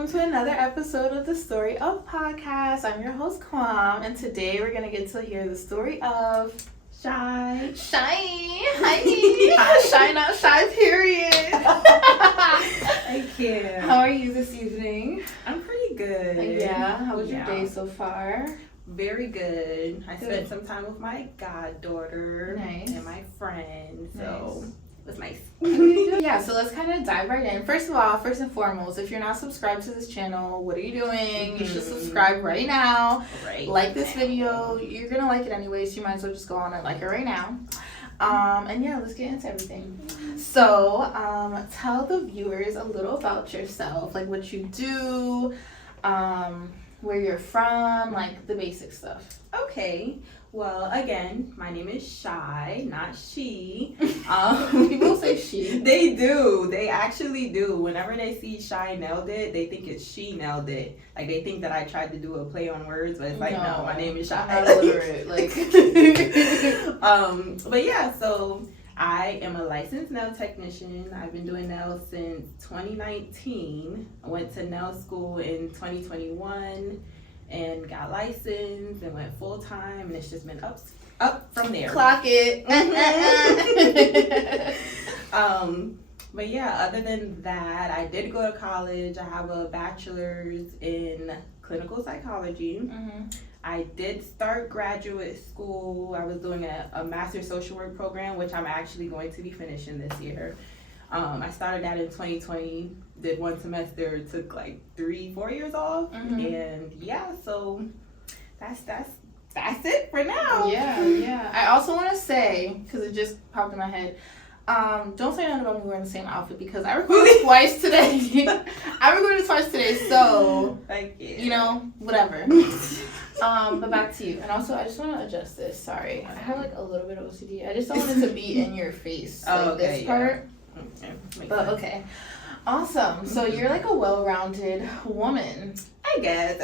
welcome to another episode of the Story of podcast. I'm your host, Kwam, and today we're going to get to hear the story of Shy. Hi. Shy, not shy, period. I can't. How are you this evening? I'm pretty good. Yeah, how was your day so far? Very good. I spent some time with my goddaughter and my friend, so it was nice. Yeah, so let's kind of dive right in. First and foremost, if you're not subscribed to this channel, what are you doing? You should subscribe right now. Like this video. You're gonna like it anyways. You might as well just go on and like it right now. And yeah, let's get into everything. So, tell the viewers a little about yourself, like what you do, where you're from, like the basic stuff. Okay. Well, again, my name is Shy, not She. People say she. They do. They actually do. Whenever they see Shy nailed it, they think it's She nailed it. Like, they think that I tried to do a play on words, but it's like, no my name is Shy. I'm not illiterate. Like, but yeah, so I am a licensed nail technician. I've been doing nails since 2019. I went to nail school in 2021. And got licensed and went full time, and it's just been up from there. Clock it. But yeah, other than that, I did go to college. I have a bachelor's in clinical psychology. I did start graduate school. I was doing a master's social work program, which I'm actually going to be finishing this year. I started that in 2020, did one semester, took like 3-4 years off, and yeah, so that's it for now. Yeah. I also want to say, because it just popped in my head, don't say nothing about me wearing the same outfit because I recorded twice today. So Thank you. You know, whatever. But back to you. And also, I just want to adjust this. Sorry, I have like a little bit of OCD. I just don't want it to be in your face. Like this part. But okay. Awesome. So you're like a well-rounded woman. I guess.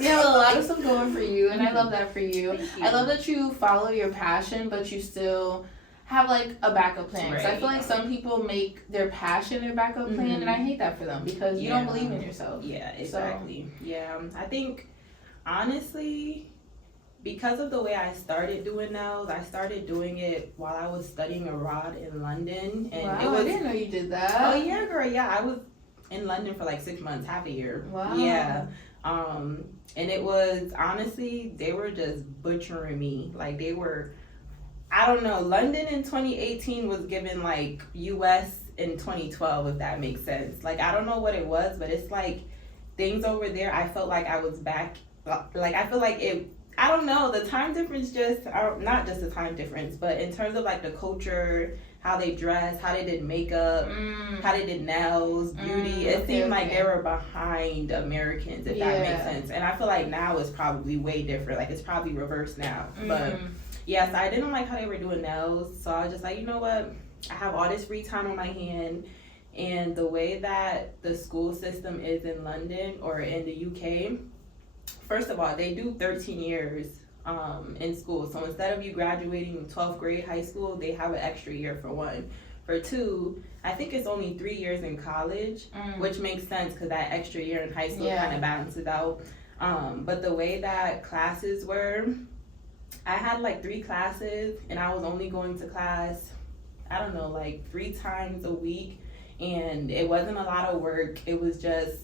You have a lot of stuff going for you, and I love that for you. I love that you follow your passion, but you still have like a backup plan. Because I feel like some people make their passion their backup plan, and I hate that for them because you don't believe in yourself. Yeah, exactly. So. Yeah, I think honestly, because of the way I started doing nails, I started doing it while I was studying abroad in London. And wow, I didn't know you did that. Oh yeah, girl. Yeah, I was in London for like 6 months, half a year. Wow. Yeah. And it was, honestly, they were just butchering me. Like, they were, I don't know, London in 2018 was given like US in 2012, if that makes sense. Like, I don't know what it was, but it's like things over there, I felt like I was back. Like, I feel like it, I don't know, the time difference not just the time difference, but in terms of like the culture, how they dress, how they did makeup, how they did nails, beauty, it seemed like they were behind Americans, if that makes sense. And I feel like now it's probably way different. Like, it's probably reversed now. But yeah, so I didn't like how they were doing nails. So I was just like, you know what? I have all this free time on my hand. And the way that the school system is in London or in the UK, first of all, they do 13 years in school. So instead of you graduating 12th grade high school, they have an extra year for one. For two, I think it's only 3 years in college, which makes sense because that extra year in high school kind of balances out. But the way that classes were, I had like 3 classes and I was only going to class, I don't know, like 3 times a week. And it wasn't a lot of work. It was just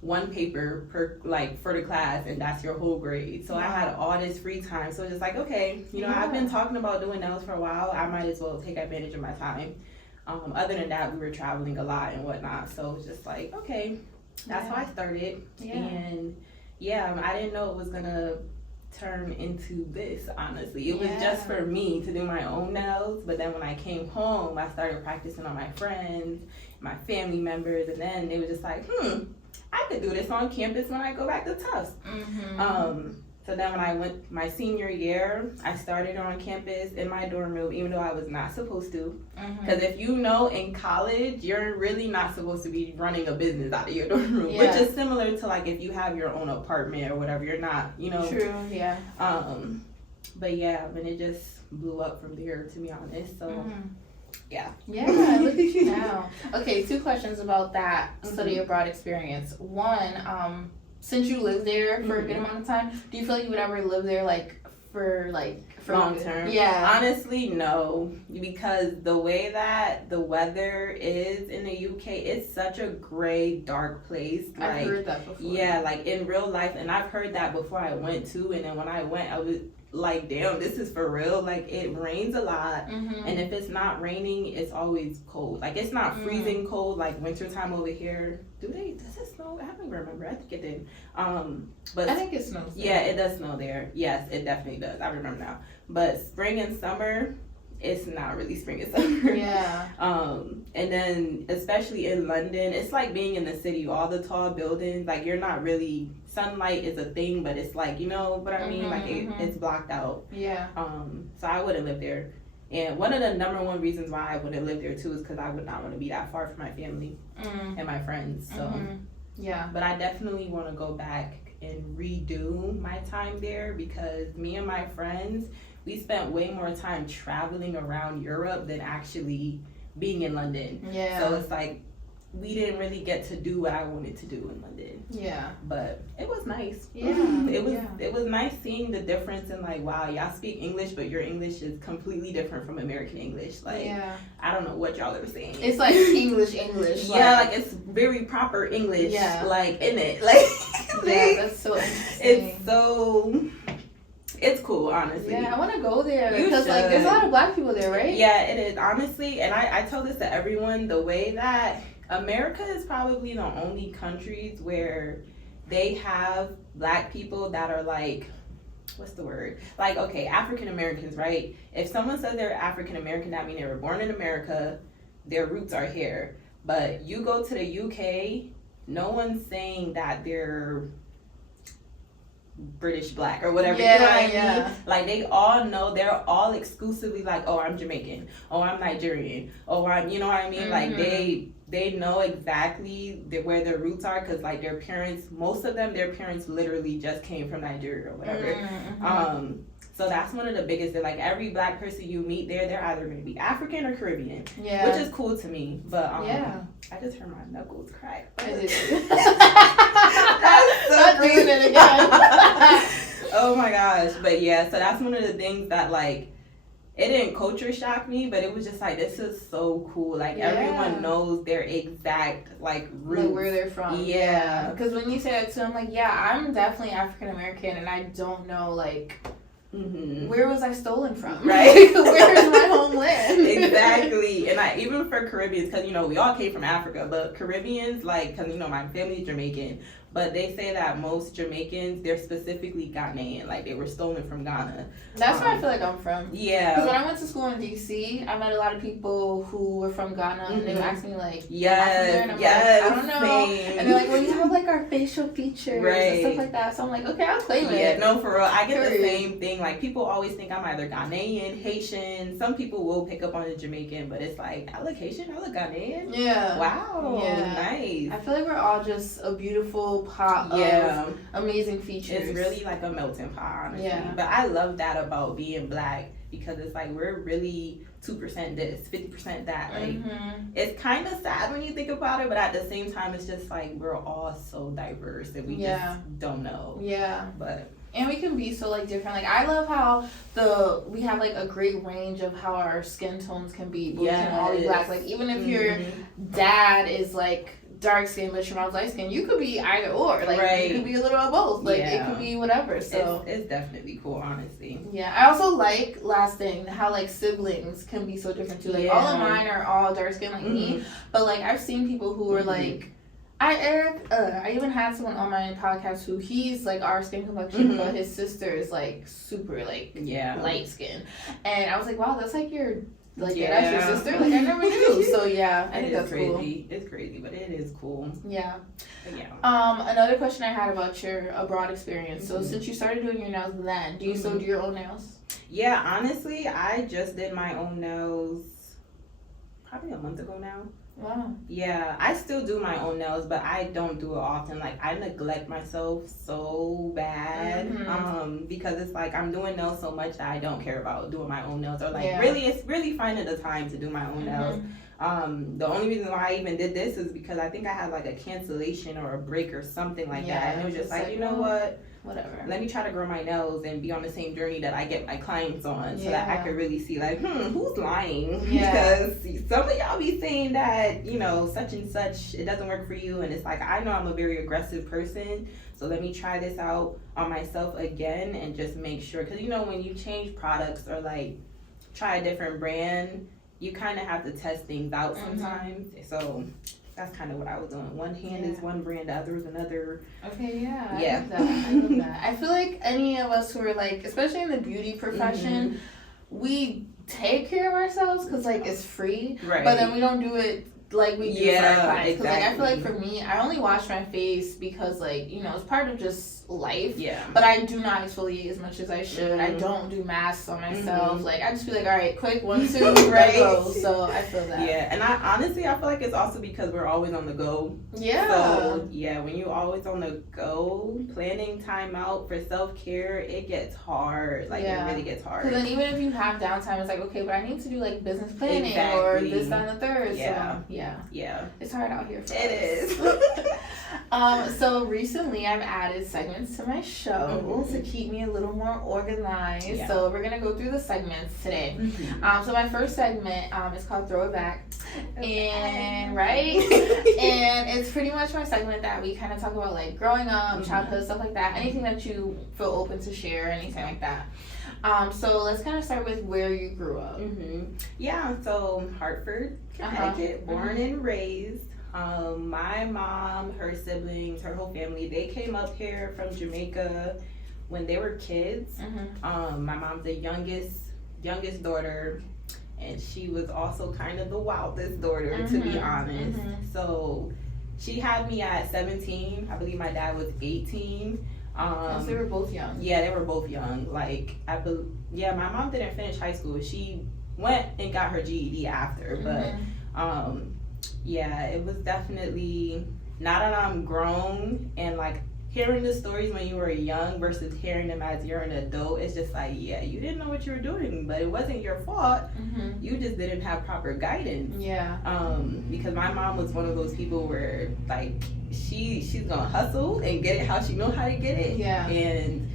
one paper per, like, for the class, and that's your whole grade. So I had all this free time. So it's just like, okay, you know, I've been talking about doing nails for a while. I might as well take advantage of my time. Other than that, we were traveling a lot and whatnot. So it was just like, okay, that's how I started. And yeah, I didn't know it was gonna turn into this, honestly. It was just for me to do my own nails. But then when I came home, I started practicing on my friends, my family members, and then they were just like, I could do this on campus when I go back to Tufts. So then when I went my senior year, I started on campus in my dorm room, even though I was not supposed to. Because if you know, in college, you're really not supposed to be running a business out of your dorm room, which is similar to like if you have your own apartment or whatever, you're not, you know. True, yeah. But yeah, and it just blew up from there, to be honest. So Yeah. Yeah, look at you now. Okay, 2 questions about that study abroad experience. One, since you lived there for a good amount of time, do you feel like you would ever live there for long term? Yeah. Honestly, no, because the way that the weather is in the UK, it's such a gray, dark place. I've heard that before. Yeah, like in real life, and I've heard that before I went too. And then when I went, I was like, damn, this is for real. Like, it rains a lot, and if it's not raining, it's always cold. Like, it's not freezing cold like wintertime over here. Does it snow? I don't remember. I think it did. But I think it snows there. Yeah, it does snow there. Yes, it definitely does. I remember now. But spring and summer, it's not really spring and summer. Yeah. And then especially in London, it's like being in the city. All the tall buildings, like you're not really, sunlight is a thing, but it's like, you know what I mean? Like it's blocked out. Yeah. So I wouldn't live there. And one of the number one reasons why I wouldn't live there too is because I would not want to be that far from my family and my friends. So yeah. But I definitely want to go back and redo my time there, because me and my friends, we spent way more time traveling around Europe than actually being in London. Yeah. So it's like we didn't really get to do what I wanted to do in London. Yeah. But it was nice. Yeah. It was nice seeing the difference in like, wow, y'all speak English, but your English is completely different from American English. Like, I don't know what y'all are saying. It's like English. Yeah, like it's very proper English. Yeah. Like in it. Like yeah, that's so interesting. It's cool, honestly. Yeah, I want to go there because like there's a lot of black people there, right? Yeah, it is, honestly. And I tell this to everyone, the way that America is probably the only countries where they have black people that are like, what's the word? Like, okay, African Americans, right? If someone says they're African American, that means they were born in America, their roots are here. But you go to the UK, no one's saying that they're British black or whatever. Yeah, you know what I mean? Like, they all know, they're all exclusively like, oh, I'm Jamaican, oh, I'm Nigerian, oh, I'm, you know what I mean? Like, they know exactly where their roots are, because like their parents, most of them, their parents literally just came from Nigeria or whatever. So that's one of the biggest, like every black person you meet there, they're either going to be African or Caribbean, which is cool to me. But I just heard my knuckles crack. That's so Not doing it again. Oh my gosh. But yeah, so that's one of the things that like, it didn't culture shock me, but it was just like, this is so cool. Like everyone knows their exact like roots. Like where they're from. Yeah. Because when you say that too, I'm like, yeah, I'm definitely African American, and I don't know like where was I stolen from? Right. Where is my homeland? Exactly. And even for Caribbeans, because, you know, we all came from Africa, but Caribbeans, like, because, you know, my family's Jamaican, but they say that most Jamaicans, they're specifically Ghanaian, like they were stolen from Ghana. That's where I feel like I'm from. Yeah. Because when I went to school in DC, I met a lot of people who were from Ghana, and they would ask me like, yes, like, I don't know. Same. And they're like, well, you have like our facial features and stuff like that. So I'm like, okay, I'll claim it. Yeah, no, for real. I get the same thing. Like, people always think I'm either Ghanaian, Haitian. Some people will pick up on the Jamaican, but it's like, I look Haitian, I look Ghanaian. Yeah. Wow. Yeah. Nice. I feel like we're all just a beautiful pot of amazing features. It's really like a melting pot, honestly. Yeah. But I love that about being black, because it's like we're really 2% this, 50% that. Like, it's kind of sad when you think about it, but at the same time, it's just like we're all so diverse that we just don't know. Yeah. But and we can be so like different. Like, I love how we have like a great range of how our skin tones can be. But we can all be black. Like, even if your dad is like dark skin but your mom's light skin, you could be either or. Like, you could be a little of both. Like, it could be whatever. So it's definitely cool, honestly. Yeah. I also like, last thing, how like siblings can be so different too. Like, all of mine are all dark skin like me, but like I've seen people who are like, I even had someone on my podcast who he's like our skin complexion, but his sister is like super like light skin, and I was like, wow, that's like your that's your sister. Like, I never knew. So I think that's crazy. Cool. It's crazy, but it is cool. Yeah. But yeah. Another question I had about your abroad experience. So since you started doing your nails then, do you still do your own nails? Yeah, honestly, I just did my own nails probably a month ago now. Wow. Yeah, I still do my own nails, but I don't do it often. Like, I neglect myself so bad, because it's like I'm doing nails so much that I don't care about doing my own nails, or like it's really finding the time to do my own nails. The only reason why I even did this is because I think I had like a cancellation or a break or something like that, and it was just like, you know what? Whatever. Let me try to grow my nails and be on the same journey that I get my clients on, so that I could really see like, who's lying? Because some of y'all be saying that, you know, such and such, it doesn't work for you, and it's like, I know I'm a very aggressive person, so let me try this out on myself again and just make sure, because you know, when you change products or like try a different brand, you kind of have to test things out sometimes. So that's kind of what I was doing. One hand is one brand, the other is another. Okay, yeah. I love that. I feel like any of us who are like, especially in the beauty profession, we take care of ourselves because like it's free, but then we don't do it like we do for our clients. Because like I feel like for me, I only wash my face because like, you know, it's part of just life. Yeah. But I do not exfoliate as much as I should. I don't do masks on myself. Like I just feel like, all right, quick 1, 2, go. So I feel that. Yeah, and I honestly, I feel like it's also because we're always on the go. Yeah. So yeah, when you're always on the go, planning time out for self-care, it gets hard. Like it really gets hard. Because then even if you have downtime, it's like, okay, but I need to do like business planning or this, that, and the third. Yeah. So yeah. It's hard out here for us. It is. So recently I've added segments to my show to keep me a little more organized. Yeah. So we're gonna go through the segments today. So my first segment is called Throw It Back. And and it's pretty much my segment that we kind of talk about like growing up, childhood, stuff like that. Anything that you feel open to share, anything like that. So let's kind of start with where you grew up. Yeah, so Hartford, Connecticut, born and raised. My mom, her siblings, her whole family, they came up here from Jamaica when they were kids. My mom's the youngest daughter, and she was also kind of the wildest daughter, to be honest. So she had me at 17. I believe my dad was 18. So they were both young. Yeah, they were both young. Like, my mom didn't finish high school. She went and got her GED after, but it was definitely, now that I'm grown and like hearing the stories when you were young versus hearing them as you're an adult, it's just like, yeah, you didn't know what you were doing, but it wasn't your fault. You just didn't have proper guidance. Because my mom was one of those people where like she's gonna hustle and get it how she know how to get it. And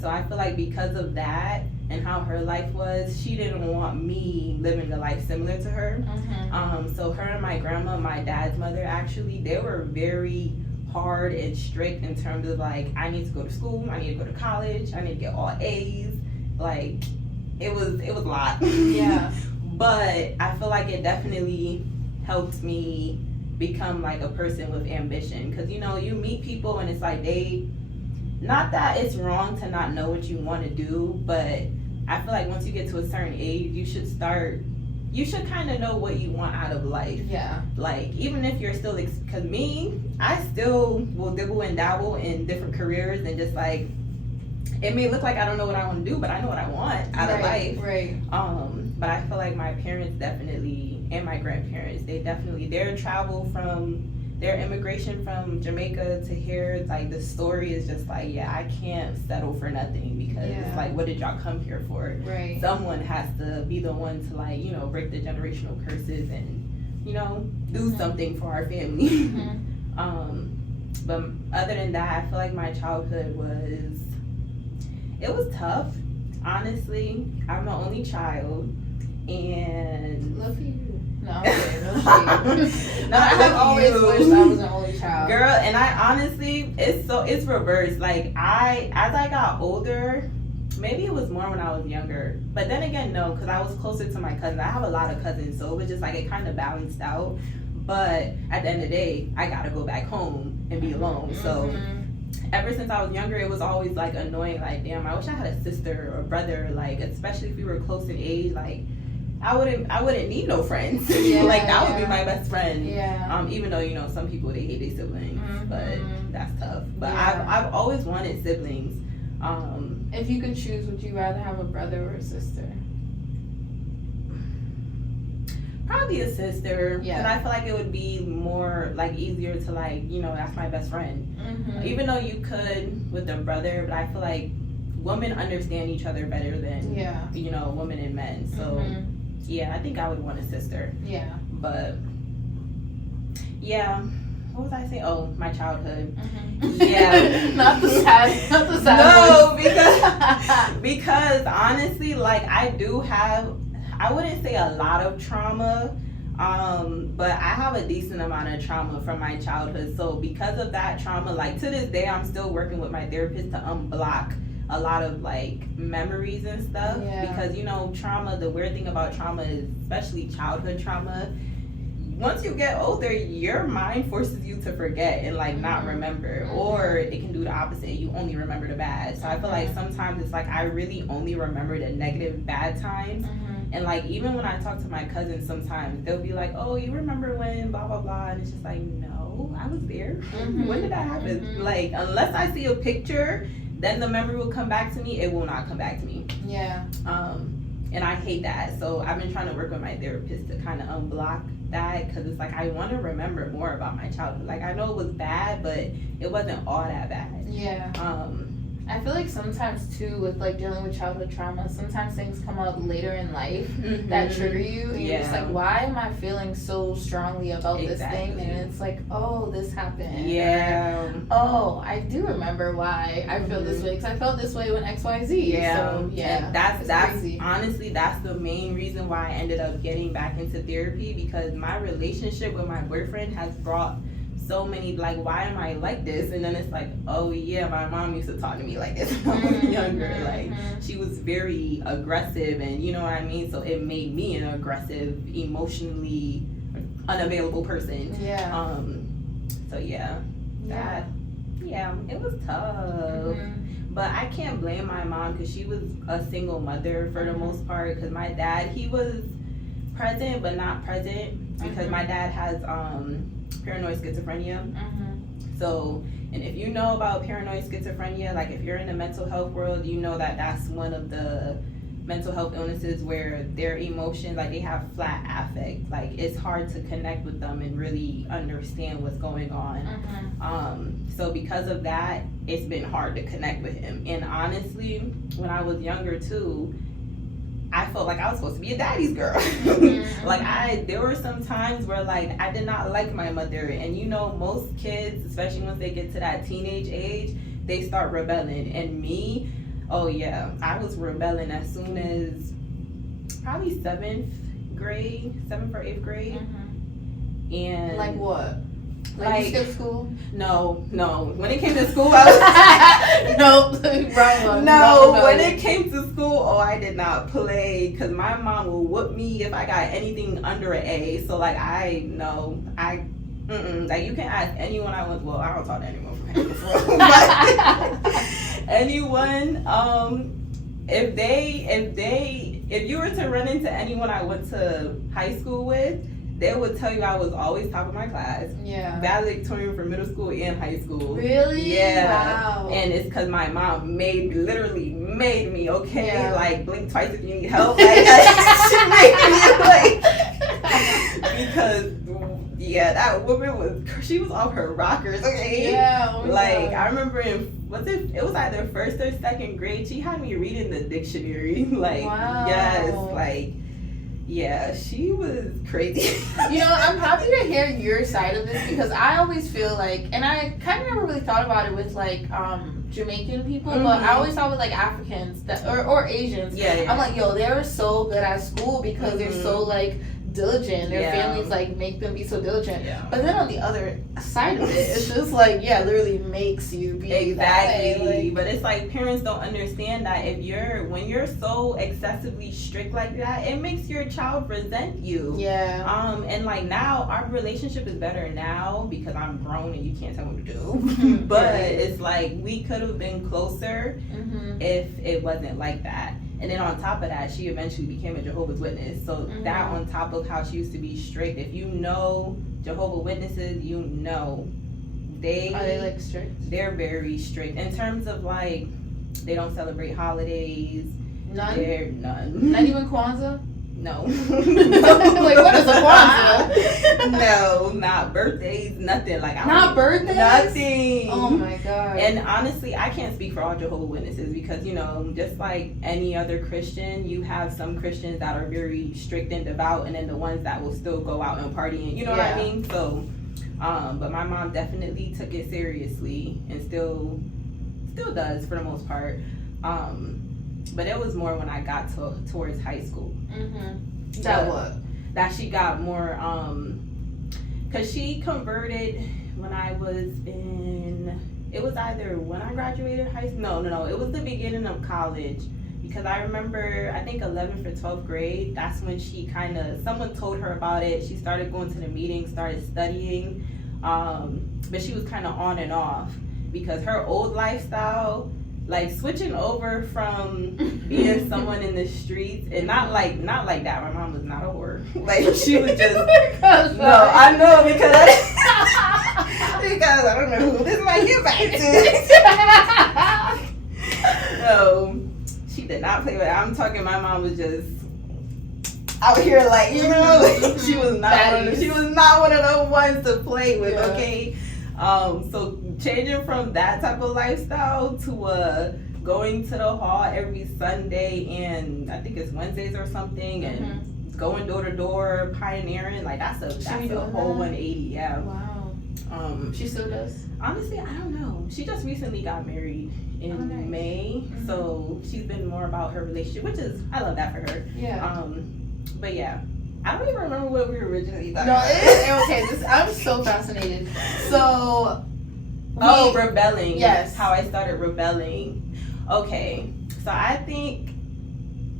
so I feel like because of that and how her life was, she didn't want me living a life similar to her. So her and my grandma, my dad's mother, actually, they were very hard and strict in terms of like, I need to go to school, I need to go to college, I need to get all A's. Like it was a lot. But I feel like it definitely helped me become like a person with ambition, because you know, you meet people and it's like not that it's wrong to not know what you want to do, but I feel like once you get to a certain age, you should kind of know what you want out of life. Like, even if you're still, because me, I still will dibble and dabble in different careers, and just like, it may look like I don't know what I want to do, but I know what I want out of life. But I feel like my parents definitely, and my grandparents, their travel from their immigration from Jamaica to here, like the story is just like, I can't settle for nothing, because it's like, what did y'all come here for? Someone has to be the one to like, you know, break the generational curses and, you know, do something for our family. But other than that, I feel like my childhood was tough, honestly. I'm the only child, and love you. No, okay, no shade. No, I have always wished I was an only child. Girl, and I honestly, it's reversed. Like, as I got older, maybe it was more when I was younger. But then again, no, because I was closer to my cousins. I have a lot of cousins, so it was just like, it kind of balanced out. But at the end of the day, I got to go back home and be alone. So ever since I was younger, it was always like annoying. Like, damn, I wish I had a sister or brother. Like, especially if we were close in age, like, I wouldn't need no friends. Like, that would be my best friend. Even though, you know, some people, they hate their siblings, but that's tough. But I've always wanted siblings. If you could choose, would you rather have a brother or a sister? Probably a sister. Yeah. Because I feel like it would be more, like, easier to, like, you know, that's my best friend. Mm-hmm. Even though you could with a brother, but I feel like women understand each other better than, you know, women and men. So, yeah, I think I would want a sister. Yeah. But, yeah. What was I saying? Oh, my childhood. Mm-hmm. Yeah. not the sad No, because honestly, like, I do have, I wouldn't say a lot of trauma, but I have a decent amount of trauma from my childhood. So because of that trauma, like, to this day, I'm still working with my therapist to unblock a lot of, like, memories and stuff. Yeah. Because, you know, trauma, the weird thing about trauma is, especially childhood trauma, once you get older, your mind forces you to forget and, like, not remember. Or it can do the opposite. You only remember the bad. So I feel like sometimes it's like I really only remember the negative, bad times. And, like, even when I talk to my cousins sometimes, they'll be like, oh, you remember when blah, blah, blah. And it's just like, no, I was there. When did that happen? Like, unless I see a picture, then the memory will come back to me. It will not come back to me. Yeah. And I hate that. So I've been trying to work with my therapist to kind of unblock that, because it's like I want to remember more about my childhood. Like, I know it was bad, but it wasn't all that bad. Yeah. I feel like sometimes too, with, like, dealing with childhood trauma, sometimes things come up later in life that trigger you, and you're just like, why am I feeling so strongly about this thing? And it's like, oh, this happened. Or, oh, I do remember why I feel this way, because I felt this way when XYZ. So yeah, and that's crazy. Honestly, that's the main reason why I ended up getting back into therapy, because my relationship with my boyfriend has brought so many, like, why am I like this? And then it's like, oh yeah, my mom used to talk to me like this when I was younger. Like, she was very aggressive, and you know what I mean? So it made me an aggressive, emotionally unavailable person. So it was tough. But I can't blame my mom, because she was a single mother for the most part, because my dad, he was present but not present, because my dad has paranoid schizophrenia. So, and if you know about paranoid schizophrenia, like, if you're in the mental health world, you know that that's one of the mental health illnesses where their emotions, like, they have flat affect. Like, it's hard to connect with them and really understand what's going on. So because of that, it's been hard to connect with him. And honestly, when I was younger too, I felt like I was supposed to be a daddy's girl. Like, there were some times where, like, I did not like my mother. And, you know, most kids, especially once they get to that teenage age, they start rebelling. And me, oh yeah, I was rebelling as soon as probably 7th or 8th grade. And like what? Like, you skipped school? No. When it came to school, I was nope, wrong one. No, when it came to school, I did not play, because my mom will whoop me if I got anything under an A. So, like, like, you can ask anyone I went. Well, I don't talk to anyone from Hampton, but anyone. If you were to run into anyone I went to high school with, they would tell you I was always top of my class. Yeah. Valedictorian for middle school and high school. Really? Yeah. Wow. And it's because my mom literally made me, okay? Yeah. Like, blink twice if you need help. Like, she made me, like, because, that woman she was off her rockers, okay? Yeah. Like, I remember it was either 1st or 2nd grade, she had me reading the dictionary. Like, wow. Yes, like, yeah, she was crazy. You know, I'm happy to hear your side of this, because I always feel like, and I kind of never really thought about it with, like, Jamaican people, but I always thought with, like, Africans or Asians. Yeah. I'm like, yo, they're so good at school because they're so, like, diligent. Their families, like, make them be so diligent. Yeah. But then on the other side of it, it's just like, literally makes you be exactly. That way. Like, but it's like parents don't understand that when you're so excessively strict like that, it makes your child resent you. Yeah. And like, now our relationship is better now because I'm grown and you can't tell me what to do. But it's like, we could have been closer if it wasn't like that. And then on top of that, she eventually became a Jehovah's Witness. So that on top of how she used to be strict, if you know Jehovah's Witnesses, you know are they like strict? They're very strict in terms of, like, they don't celebrate holidays. None? None. Not even Kwanzaa? No. Like, what is a Kwanzaa? No, not birthdays, nothing. Like, not birthdays? Nothing. Oh my God. And honestly, I can't speak for all Jehovah's Witnesses because, you know, just like any other Christian, you have some Christians that are very strict and devout, and then the ones that will still go out and party, and you know what I mean? So, but my mom definitely took it seriously and still does for the most part. But it was more when I got towards high school. Mm-hmm. That what? That she got more, because she converted when I was it was either when I graduated high school. No, it was the beginning of college. Because I remember, I think 11th or 12th grade, that's when she someone told her about it. She started going to the meetings, started studying. But she was kind of on and off because her old lifestyle, like switching over from being someone in the streets, and not like that. My mom was not a whore. Like she was just no. I know because I don't know who this might get back to. No, she did not play with it. I'm talking. My mom was just out here, like, you know, like, she was not one of those ones to play with. Yeah. Okay. So changing from that type of lifestyle to going to the hall every Sunday, and I think it's Wednesdays or something, and going door to door, pioneering, like that's a whole 180. Yeah. Wow. She still does? Honestly, I don't know. She just recently got married in May, so she's been more about her relationship, which is, I love that for her. Yeah. But yeah. I don't even remember what we were originally talking about. Okay, I'm so fascinated. So, rebelling. Yes. How I started rebelling. Okay, so I think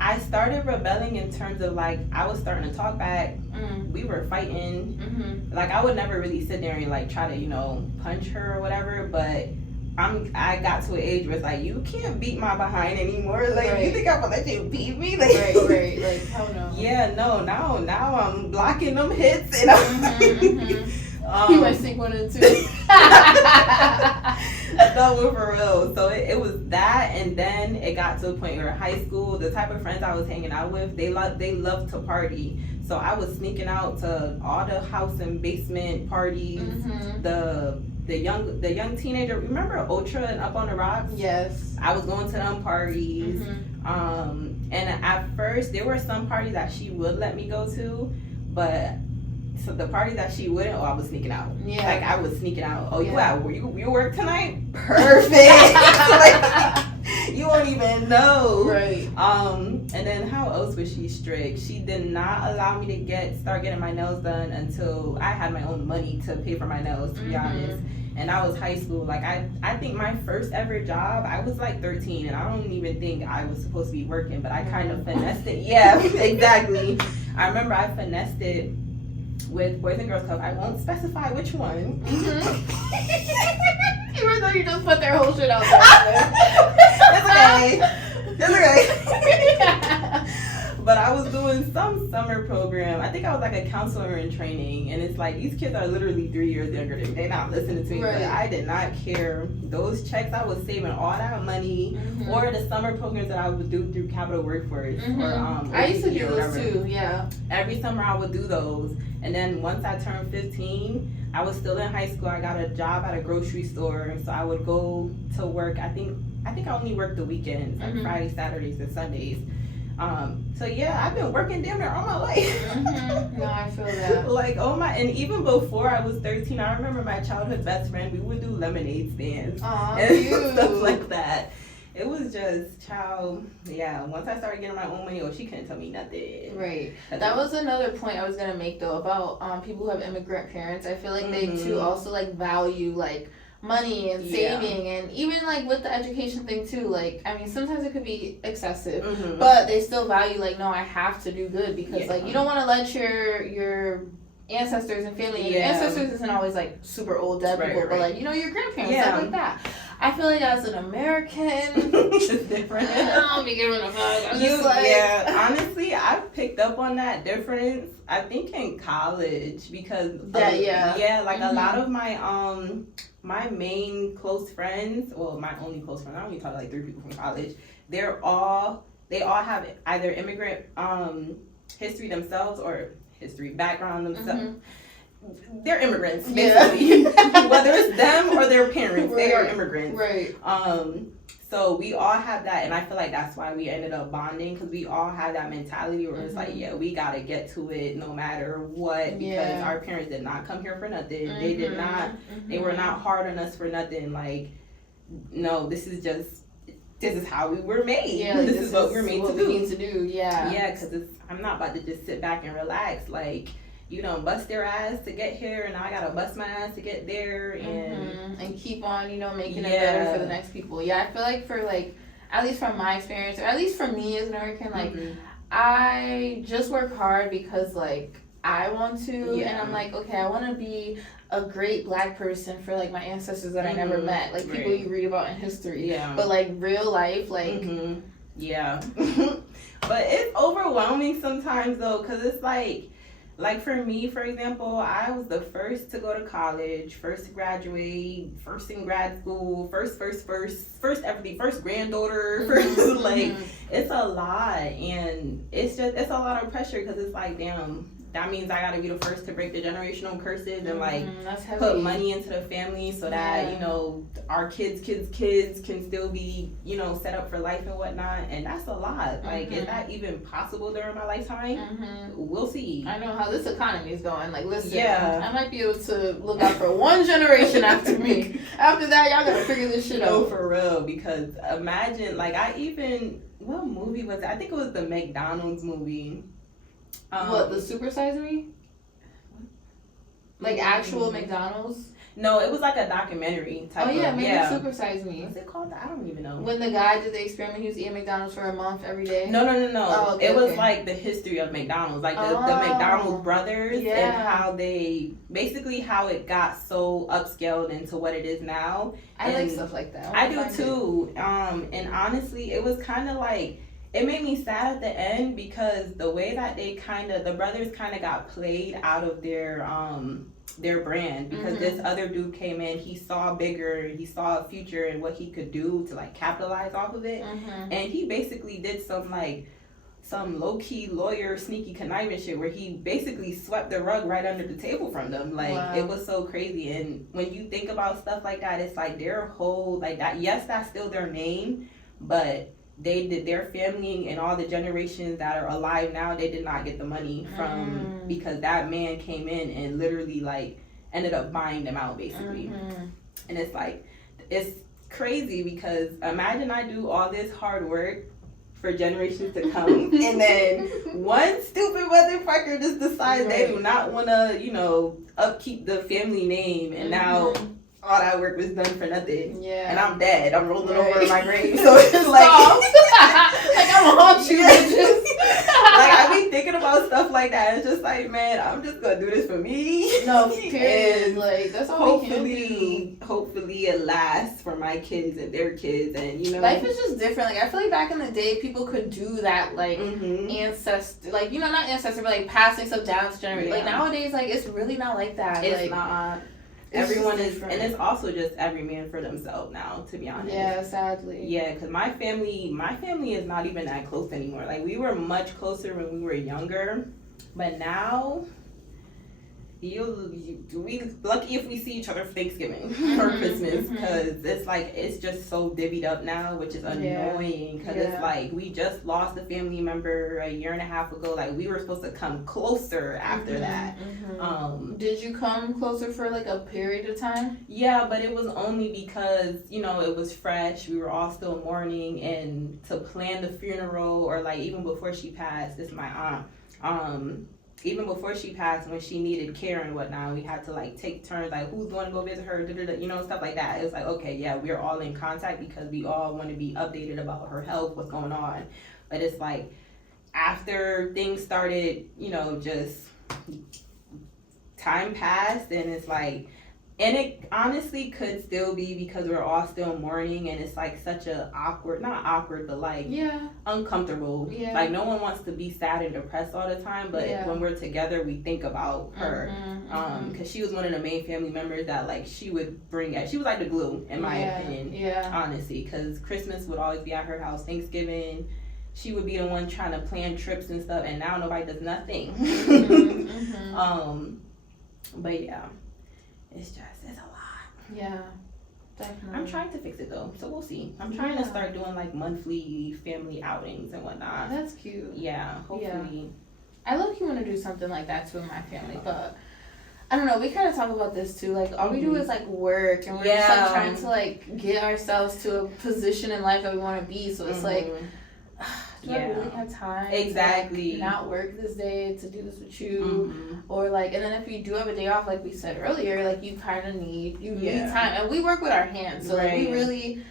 I started rebelling in terms of, like, I was starting to talk back. We were fighting. Like, I would never really sit there and, like, try to, you know, punch her or whatever, but I got to an age where it's like, you can't beat my behind anymore. Like, you think I'm gonna let you beat me? Like, right. Like, hell no. Yeah, no. Now I'm blocking them hits, and you might sink 1 and 2. No, for real. So it was that, and then it got to a point where high school, the type of friends I was hanging out with, they loved to party. So I was sneaking out to all the house and basement parties. The young teenager, remember Ultra and Up on the Rocks? Yes. I was going to them parties. And at first there were some parties that she would let me go to, but so the parties that she wouldn't, I was sneaking out. Yeah. Like I was sneaking out. Oh, you out? You work tonight? Perfect. Like, you won't even know. Right. And then how else was she strict? She did not allow me to start getting my nails done until I had my own money to pay for my nails, to be honest. And I was high school. Like I think my first ever job, I was like 13, and I don't even think I was supposed to be working, but I kind of finessed it. Yeah, exactly. I remember I finessed it with Boys and Girls Club. I won't specify which one. Even though you just put their whole shit out there. It's okay. But I was doing some summer program. I think I was like a counselor in training, and it's like these kids are literally 3 years younger than me. They're not listening to me, but I did not care. Those checks, I was saving all that money, or the summer programs that I would do through Capital Workforce. Or I used to do those too. Yeah. Every summer I would do those, and then once I turned 15, I was still in high school. I got a job at a grocery store, so I would go to work. I think I only worked the weekends, like Fridays, Saturdays, and Sundays. So yeah, I've been working damn near all my life. No, I feel that. Like, and even before I was 13, I remember my childhood best friend, we would do lemonade stands and stuff like that. It was just, once I started getting my own money, she couldn't tell me nothing. Right. That was another point I was going to make, though, about people who have immigrant parents. I feel like they, too, also, like, value, like, money and saving, and even like with the education thing too, like, I mean, sometimes it could be excessive, but they still value, like, no, I have to do good because like you don't want to let your ancestors and family, your ancestors isn't always like super old dead people, but like, you know, your grandparents, stuff like that. I feel like as an American, it's different. I'll be giving a hug. Honestly, I've picked up on that difference. I think in college because a lot of my main close friends, well, my only close friends, I only talk to like 3 people from college. They all have either immigrant history themselves or history background themselves. Mm-hmm. They're immigrants, basically. Yeah. Whether it's them or their parents, right. they are immigrants. Right. So we all have that, and I feel like that's why we ended up bonding, because we all have that mentality where it's like, yeah, we gotta get to it no matter what, because our parents did not come here for nothing. They did not. They were not hard on us for nothing. Like, no, this is how we were made. Yeah, like, this is what we're made to do. We need to do. Yeah. Yeah, because I'm not about to just sit back and relax. Like, you know, bust their ass to get here, and now I gotta bust my ass to get there, and keep on, you know, making it better for the next people. Yeah, I feel like for like, at least from my experience, or at least for me as an American, like, I just work hard because like I want to, and I'm like, okay, I want to be a great Black person for like my ancestors that I never met, like people you read about in history. Yeah. But like real life, like. Yeah. But it's overwhelming sometimes though, because it's like for me, for example, I was the first to go to college, first to graduate, first in grad school, first everything, first granddaughter, it's a lot, and it's a lot of pressure, because it's like, damn, that means I gotta be the first to break the generational curses and like put money into the family so that, you know, our kids can still be, you know, set up for life and whatnot. And that's a lot. Like, is that even possible during my lifetime? We'll see. I know how this economy is going. Like, listen, I might be able to look out for one generation after me. After that, y'all gotta figure this shit out. No, for real. Because imagine, like, what movie was it? I think it was the McDonald's movie. What, the Super Size Me? Like actual McDonald's? No, it was like a documentary type. Oh yeah, maybe Super Size Me. What's it called? I don't even know. When the guy did the experiment, he was eating McDonald's for a month every day. No. Oh, okay, it was like the history of McDonald's, like the McDonald's brothers, and how they basically how it got so upscaled into what it is now. I like stuff like that. I do too. And honestly, it was kind of like. It made me sad at the end, because the way that the brothers kind of got played out of their brand, because this other dude came in, he saw bigger, he saw a future and what he could do to like capitalize off of it, and he basically did some low-key lawyer sneaky conniving shit where he basically swept the rug right under the table from them. Like, it was so crazy. And when you think about stuff like that, it's like their whole, like that, yes, that's still their name, but they did, their family and all the generations that are alive now, they did not get the money from, because that man came in and literally like ended up buying them out basically. And it's like, it's crazy, because imagine I do all this hard work for generations to come, and then one stupid motherfucker just decides they do not want to, you know, upkeep the family name, and now all that work was done for nothing. Yeah. And I'm dead. I'm rolling over in my grave. So it's like like I'm gonna haunt you, bitches. Like, I be thinking about stuff like that. It's just like, man, I'm just gonna do this for me. No, period. Like, that's all we can do. Hopefully it lasts for my kids and their kids, and you know, life is just different. Like, I feel like back in the day, people could do that, like ancestor, like, you know, not ancestor, but like passing stuff down to generation. Like nowadays, like it's really not like that. It's like, not. Everyone is, and it's also just every man for themselves now, to be honest. Yeah, sadly. Yeah, because my family is not even that close anymore. Like, we were much closer when we were younger, but now, we lucky if we see each other for Thanksgiving or Christmas, because it's like, it's just so divvied up now, which is annoying, because it's like, we just lost a family member a year and a half ago. Like, we were supposed to come closer after that. Did you come closer for like a period of time? Yeah, but it was only because, you know, it was fresh, we were all still mourning, and to plan the funeral, or like even before she passed, this is my aunt, even before she passed, when she needed care and whatnot, we had to like take turns, like who's going to go visit her, you know, stuff like that. It's like, okay, yeah, we're all in contact because we all want to be updated about her health, what's going on. But it's like, after things started, you know, just time passed, and it's like, and it honestly could still be because we're all still mourning, and it's like such a not awkward, but like uncomfortable. Yeah. Like, no one wants to be sad and depressed all the time, but when we're together, we think about her. Because she was one of the main family members that like she would bring at. She was like the glue, in my opinion. Yeah. Honestly, because Christmas would always be at her house, Thanksgiving, she would be the one trying to plan trips and stuff, and now nobody does nothing. But yeah, it's a lot. Yeah, definitely. I'm trying to fix it though, so we'll see. I'm trying to start doing like monthly family outings and whatnot. That's cute. Yeah, hopefully. I low-key want to do something like that too in my family, but I don't know. We kind of talk about this too. Like, all we do is like work, and we're just like trying to like get ourselves to a position in life that we want to be. So it's like, do I really have time? Exactly. To, like, not work this day to do this with you, or like, and then if you do have a day off, like we said earlier, like you kind of need time, and we work with our hands, so like we really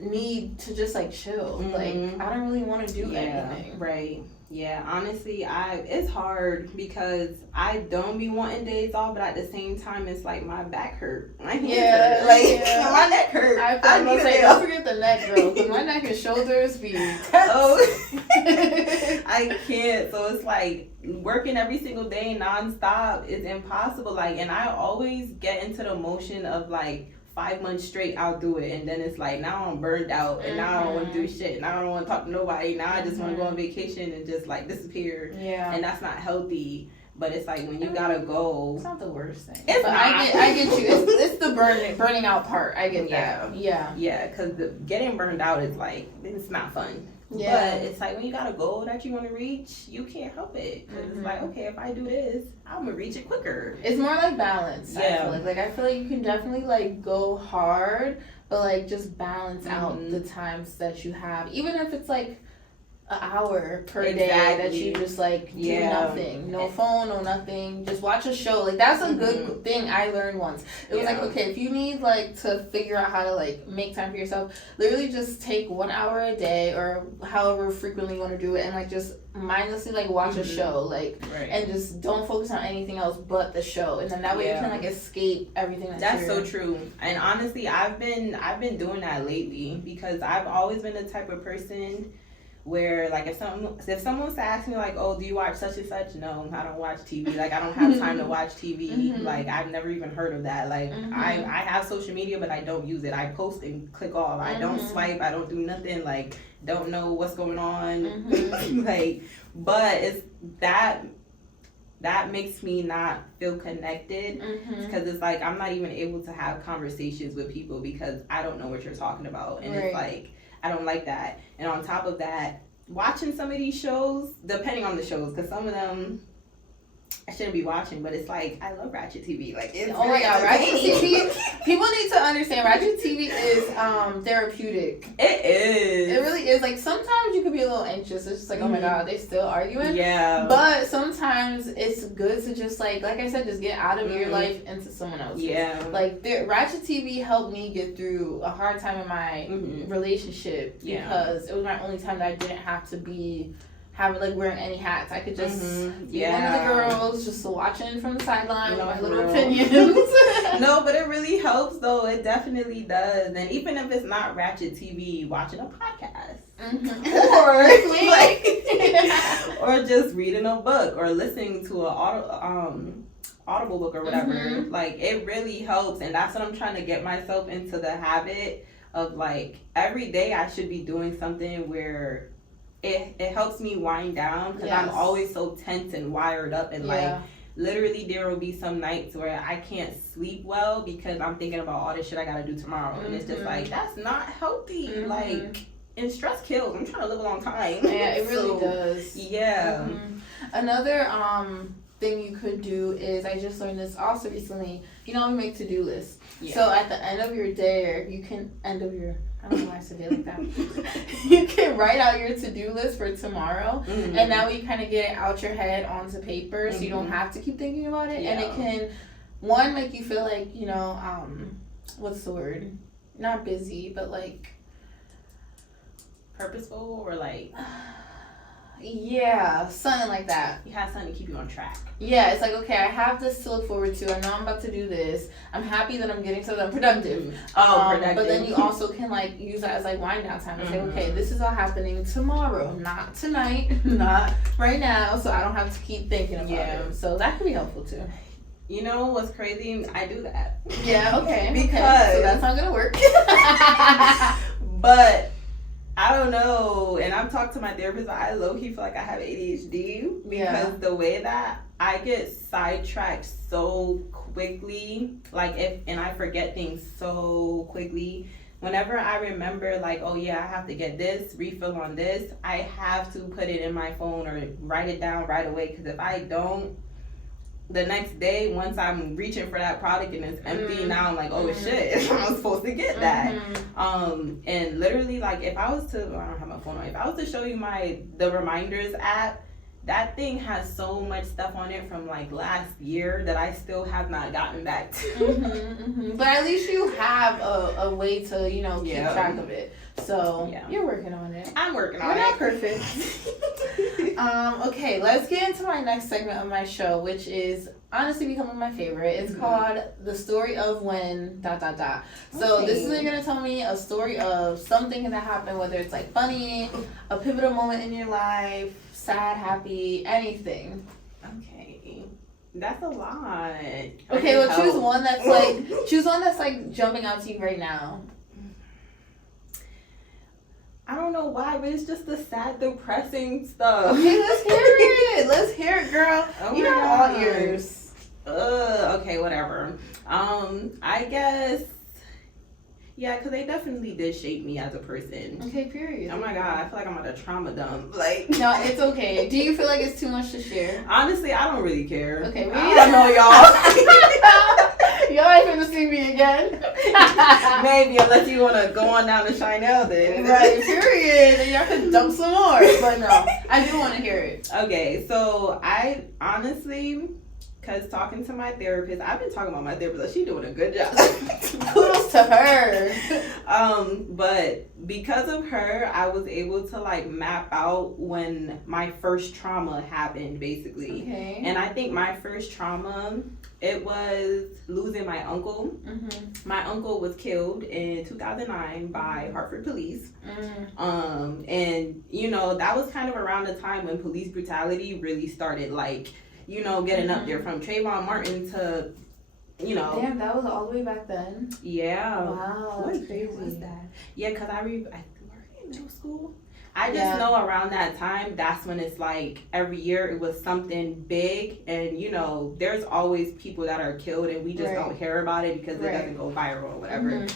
need to just like chill. Like, I don't really want to do anything. Right. Yeah, honestly, it's hard because I don't be wanting days off, but at the same time, it's like my back hurt, my hands hurt, like my neck hurt. I don't forget the neck, girl, because my neck and shoulders be I can't. So it's like working every single day nonstop is impossible. Like, and I always get into the motion of like 5 months straight, I'll do it, and then it's like now I'm burned out, and now I don't want to do shit, and I don't want to talk to nobody. Now I just want to go on vacation and just like disappear. Yeah, and that's not healthy. But it's like when you gotta go, it's not the worst thing. It's not. I get you. It's the burning out part. I get that. Yeah. Because getting burned out is like, it's not fun. Yeah. But it's like when you got a goal that you want to reach, you can't help it. Because it's like, okay, if I do this, I'm gonna reach it quicker. It's more like balance. Yeah. I feel like you can definitely like go hard, but like just balance out the times that you have, even if it's like an hour per day that you just like do nothing, no phone, no nothing, just watch a show. Like, that's a good thing I learned once. It was like, okay, if you need like to figure out how to like make time for yourself, literally just take 1 hour a day or however frequently you want to do it, and like just mindlessly like watch a show, like and just don't focus on anything else but the show, and then that way you can like escape everything that's so true. And honestly, I've been doing that lately, because I've always been the type of person where like if someone's to ask me like, oh, do you watch such and such? No, I don't watch TV. Like, I don't have time to watch TV. Like, I've never even heard of that. Like, I have social media, but I don't use it. I post and click off. I don't swipe. I don't do nothing. Like, don't know what's going on. Like, but it's that makes me not feel connected, because it's like I'm not even able to have conversations with people because I don't know what you're talking about, and it's like, I don't like that. And on top of that, watching some of these shows, depending on the shows, because some of them I shouldn't be watching, but it's like, I love Ratchet TV. Like, it's oh my god, Ratchet TV. People need to understand Ratchet TV is therapeutic. It is. It really is. Like, sometimes you could be a little anxious. It's just like, oh my god, they still arguing. Yeah. But sometimes it's good to just like I said, just get out of your life into someone else's. Yeah. Like, Ratchet TV helped me get through a hard time in my relationship, because it was my only time that I didn't have to be wearing any hats. I could just be one of the girls, just watching from the sideline with my little opinions. No, but it really helps though. It definitely does. And even if it's not Ratchet TV, watching a podcast. Or or just reading a book or listening to a Audible book or whatever. Like, it really helps, and that's what I'm trying to get myself into the habit of. Like, every day I should be doing something where it helps me wind down, because I'm always so tense and wired up, and like literally there will be some nights where I can't sleep well because I'm thinking about all this shit I gotta do tomorrow, and it's just like, that's not healthy. Like, and stress kills. I'm trying to live a long time. Yeah, it really does. Yeah. Another thing you could do is, I just learned this also recently, we make to-do lists. So at the end of your day, or you can I don't know why I said it like that. You can write out your to-do list for tomorrow, and now you kind of get it out your head onto paper, so you don't have to keep thinking about it, and it can, one, make you feel like, what's the word? Not busy, but like purposeful, or like yeah, something like that. You have something to keep you on track. Yeah, it's like, okay, I have this to look forward to. I know I'm about to do this. I'm happy that I'm getting something productive. Productive. But then you also can like use that as like wind down time and say, okay, this is all happening tomorrow, not tonight, not right now, so I don't have to keep thinking about it. So that could be helpful too. You know what's crazy? I do that. Yeah, okay. Because so that's not gonna work. But I don't know. And I've talked to my therapist, I low-key feel like I have ADHD because the way that I get sidetracked so quickly, and I forget things so quickly. Whenever I remember, like, oh yeah, I have to get this, refill on this, I have to put it in my phone or write it down right away. Because if I don't, the next day, once I'm reaching for that product and it's empty, now I'm like, oh shit, I'm supposed to get that. And literally, like, if I was to, I don't have my phone on, if I was to show you the reminders app, that thing has so much stuff on it from like last year that I still have not gotten back to. But at least you have a way to, keep track of it. So you're working on it. I'm working on it. We're not perfect. Okay, let's get into my next segment of my show, which is honestly becoming my favorite. It's called The Story of When ... So this is where you're going to tell me a story of something that happened, whether it's like funny, a pivotal moment in your life, sad, happy, anything. Okay. That's a lot. Okay, well choose one that's like jumping out to you right now. I don't know why, but it's just the sad, depressing stuff. Okay, let's hear it. Let's hear it, girl. Oh you got all ears. Okay, whatever. I guess, because they definitely did shape me as a person. Okay, period. Oh my God, I feel like I'm at a trauma dump. Like, no, it's okay. Do you feel like it's too much to share? Honestly, I don't really care. Okay, I don't know, y'all. Y'all ain't gonna see me again. Maybe, unless you want to go on down to Chanel then. Right, period. And y'all can dump some more. But no, I do want to hear it. Okay, so I honestly, because talking to my therapist, I've been talking about my therapist, she's doing a good job. Kudos to her. But because of her, I was able to like map out when my first trauma happened, basically. Okay. And I think my first trauma, it was losing my uncle. My uncle was killed in 2009 by Hartford police. And that was kind of around the time when police brutality really started, like, getting up there, from Trayvon Martin to, Damn, that was all the way back then. Yeah. Wow, that's crazy. Was that? Yeah, because I were in middle school. I just know around that time, that's when it's like every year it was something big, and there's always people that are killed and we just don't hear about it because it doesn't go viral or whatever.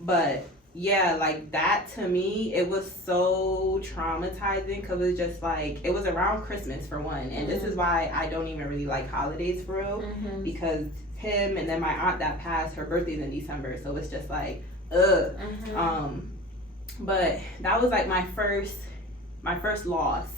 But yeah, like that to me, it was so traumatizing because it was just like, it was around Christmas for one, and this is why I don't even really like holidays for real, because him and then my aunt that passed, her birthday's in December, so it's just like, but that was like my first loss,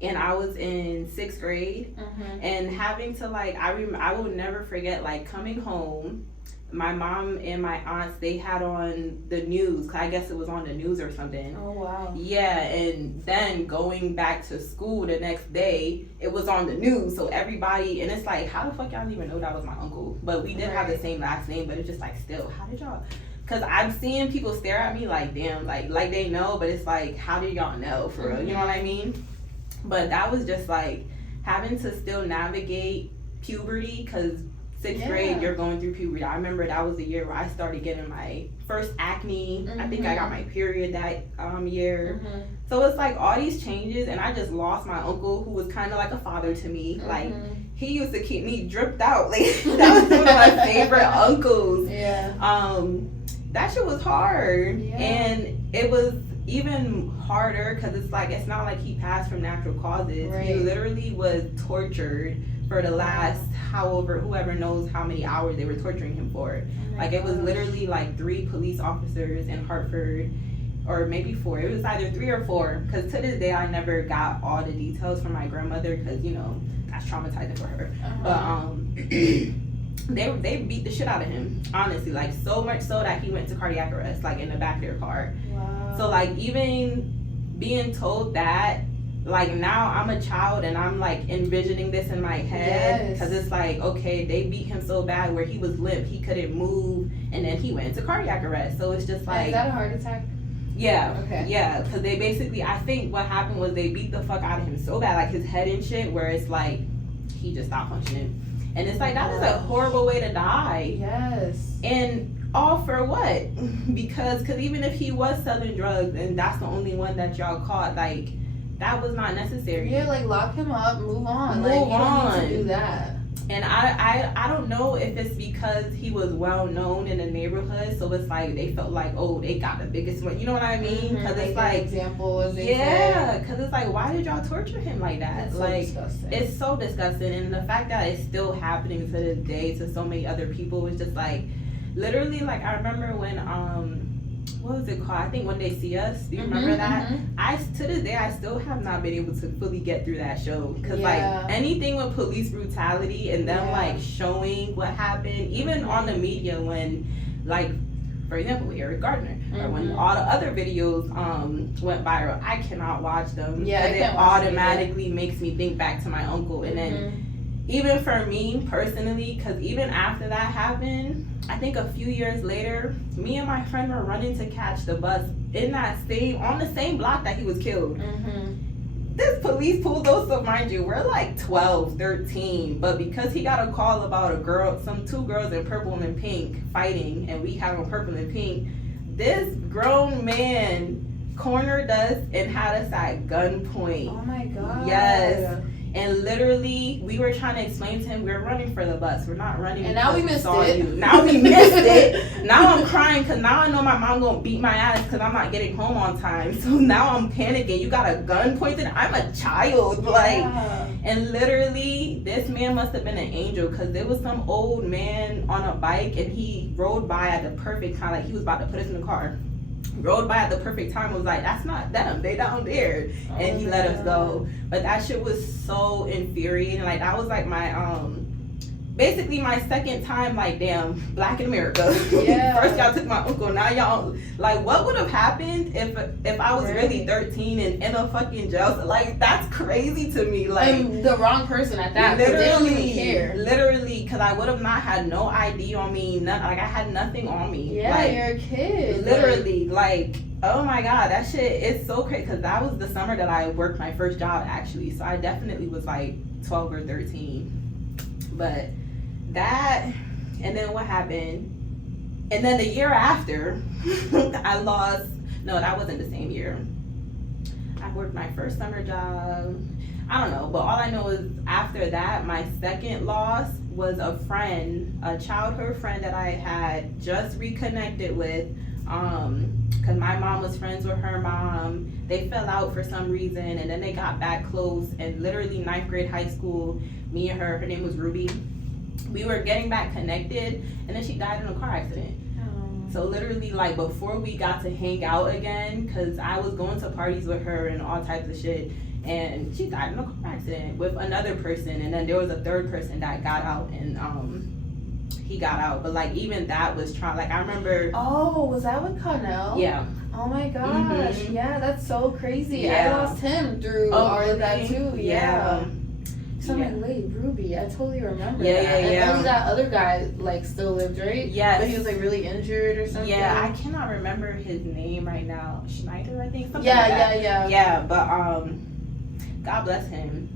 and I was in 6th grade, and having to like, I will never forget like coming home. My mom and my aunts, they had on the news. I guess it was on the news or something. Oh, wow. Yeah, and then going back to school the next day, it was on the news. So everybody, and it's like, how the fuck y'all didn't even know that was my uncle? But we did have the same last name, but it's just like, still, how did y'all? Because I'm seeing people stare at me like, damn, like they know, but it's like, how did y'all know for real? You know what I mean? But that was just like having to still navigate puberty, because 6th grade, you're going through puberty. I remember that was the year where I started getting my first acne. I think I got my period that year. So it's like all these changes, and I just lost my uncle, who was kind of like a father to me. Like, he used to keep me dripped out. Like, that was one of my favorite uncles. That shit was hard. And it was even harder because it's like, it's not like he passed from natural causes. He literally was tortured for the last whoever knows how many hours they were torturing him for. Like, it was literally like 3 police officers in Hartford, or maybe 4. It was either 3 or 4, because to this day I never got all the details from my grandmother, because that's traumatizing for her. But they beat the shit out of him, honestly, like so much so that he went to cardiac arrest, like in the back of their car. So like, even being told that, like, now I'm a child and I'm like envisioning this in my head, because it's like, okay, they beat him so bad where he was limp, he couldn't move, and then he went into cardiac arrest. So it's just like, is that a heart attack? Yeah. Okay. Yeah, because they basically, I think what happened was they beat the fuck out of him so bad, like his head and shit, where it's like he just stopped functioning. And it's like, that is a horrible way to die. Yes. And all for what? Because even if he was selling drugs and that's the only one that y'all caught, like, that was not necessary. Yeah, like, lock him up, move on. Move like, you on. don't need to do that. And I don't know if it's because he was well known in the neighborhood, so it's like they felt like, oh, they got the biggest one. You know what I mean? Because it's like example, as they yeah, because it's like, why did y'all torture him like that? It's like, so disgusting. It's so disgusting, and the fact that it's still happening to this day to so many other people is just like, literally, like, I remember when what was it called? I think When They See Us. Do you remember that? I to this day I still have not been able to fully get through that show because like anything with police brutality and them like showing what happened, even on the media when, like, for example, with Eric Gardner or when all the other videos went viral, I cannot watch them. Yeah, it automatically makes me think back to my uncle, and then. Even for me personally, because even after that happened, I think a few years later, me and my friend were running to catch the bus on the same block that he was killed. This police pulled us up, mind you, we're like 12, 13, but because he got a call about two girls in purple and pink fighting, and we had on purple and pink, this grown man cornered us and had us at gunpoint. Oh my God. Yes. And literally, we were trying to explain to him, we're running for the bus. We're not running. And now we missed it. Now we missed it. Now I'm crying because now I know my mom gonna beat my ass because I'm not getting home on time. So now I'm panicking. You got a gun pointed. I'm a child. Like, and literally, this man must have been an angel because there was some old man on a bike and he rode by at the perfect time. Like, he was about to put us in the car. Rode by at the perfect time, was like, that's not them, they down there, and he let us go. But that shit was so infuriating. Like, that was like my basically my second time, like, damn, Black in America. First y'all took my uncle, now y'all, like, what would have happened if I was really 13 and in a fucking jail? Like, that's crazy to me. Like, and the wrong person at that. Literally, they don't even care. Literally, because I would have not had no ID on me. Like, I had nothing on me. Yeah, like, you're a kid. Literally, like, oh my God, that shit is so crazy. Because that was the summer that I worked my first job, actually. So I definitely was like 12 or 13. But that, and then what happened? And then the year after, I lost. No, that wasn't the same year. I worked my first summer job. I don't know, but all I know is after that, my second loss was a friend, a childhood friend that I had just reconnected with. Because my mom was friends with her mom. They fell out for some reason, and then they got back close. And literally 9th grade high school, me and her name was Ruby. We were getting back connected, and then she died in a car accident. So literally, like, before we got to hang out again, because I was going to parties with her and all types of shit, and she died in a car accident with another person, and then there was a third person that got out, and he got out. But like, even that was trying. Like, I remember. Oh, was that with Connell? Yeah. Oh my gosh. Yeah, that's so crazy. Yeah. I lost him through all of that too. Yeah. So I'm like, wait, Ruby, I totally remember that. And only that other guy, like, still lived, right? Yes. But he was, like, really injured or something. Yeah, I cannot remember his name right now. Schneider, I think. Yeah, but God bless him.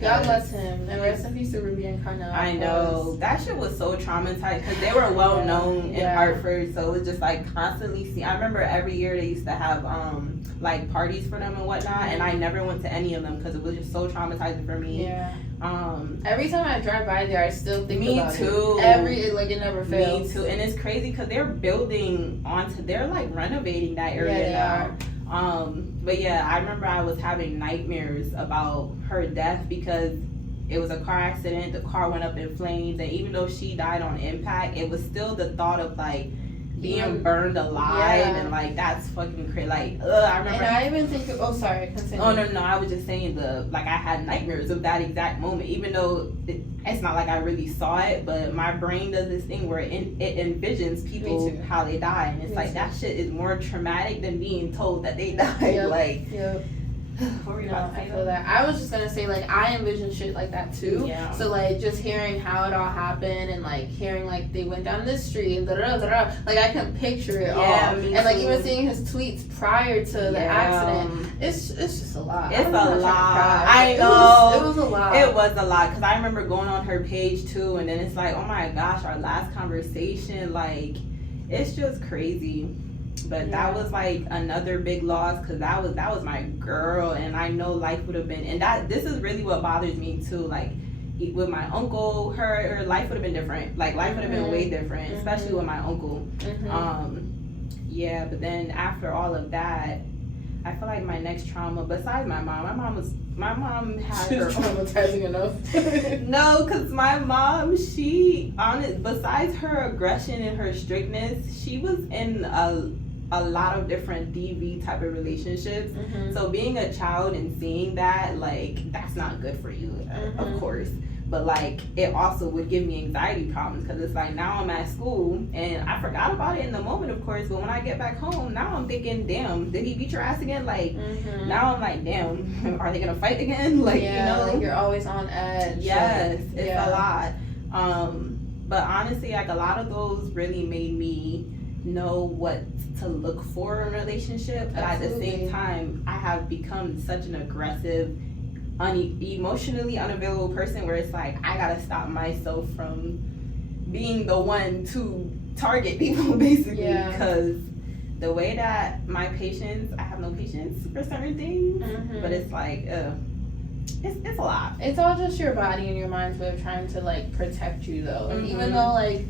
God bless him. And rest in peace to Ruby and Carnell. I know. That shit was so traumatized because they were well known in Hartford. So it was just like constantly see. I remember every year they used to have like parties for them and whatnot. And I never went to any of them because it was just so traumatizing for me. Yeah. Every time I drive by there, I still think about it. Me too. It never fails. Me too. And it's crazy because they're they're like renovating that area now. But yeah, I remember I was having nightmares about her death because it was a car accident. The car went up in flames, and even though she died on impact, it was still the thought of like being burned alive, and like that's fucking crazy. Like, I remember. And I even think, sorry, continue. Oh no, I was just saying I had nightmares of that exact moment, even though it's not like I really saw it, but my brain does this thing where it envisions people how they die, and it's like that shit is more traumatic than being told that they died. What were you about to say? I feel that. I was just gonna say, like, I envision shit like that too. Yeah. So like, just hearing how it all happened and like hearing like they went down this street and like I can picture it all. And like even seeing his tweets prior to the accident, it's just a lot. It's a lot. I know. It was a lot. It was a lot because I remember going on her page too, and then it's like, oh my gosh, our last conversation, like. it's just crazy. But that was like another big loss, because that was my girl, and I know life would have been, and this is really what bothers me too, like with my uncle, her life would have been different. Like life would have been way different, especially with my uncle. But then after all of that, I feel like my next trauma, besides my mom had her traumatizing enough. No, because my mom, besides her aggression and her strictness, she was in a lot of different DV type of relationships. So being a child and seeing that, like, that's not good for you, of course. But like, it also would give me anxiety problems, because it's like, now I'm at school and I forgot about it in the moment, of course, but when I get back home, now I'm thinking, damn, did he beat your ass again? Like, now I'm like, damn, are they gonna fight again? Like, you know, like you're always on edge. Yes, it's a lot. But honestly, like, a lot of those really made me know what to look for in a relationship. But at the same time, I have become such an aggressive, emotionally unavailable person, where it's like, I gotta stop myself from being the one to target people, basically, because the way that I have no patience for certain things. But it's like, it's a lot. It's all just your body and your mind's way of trying to like protect you, though. And even though like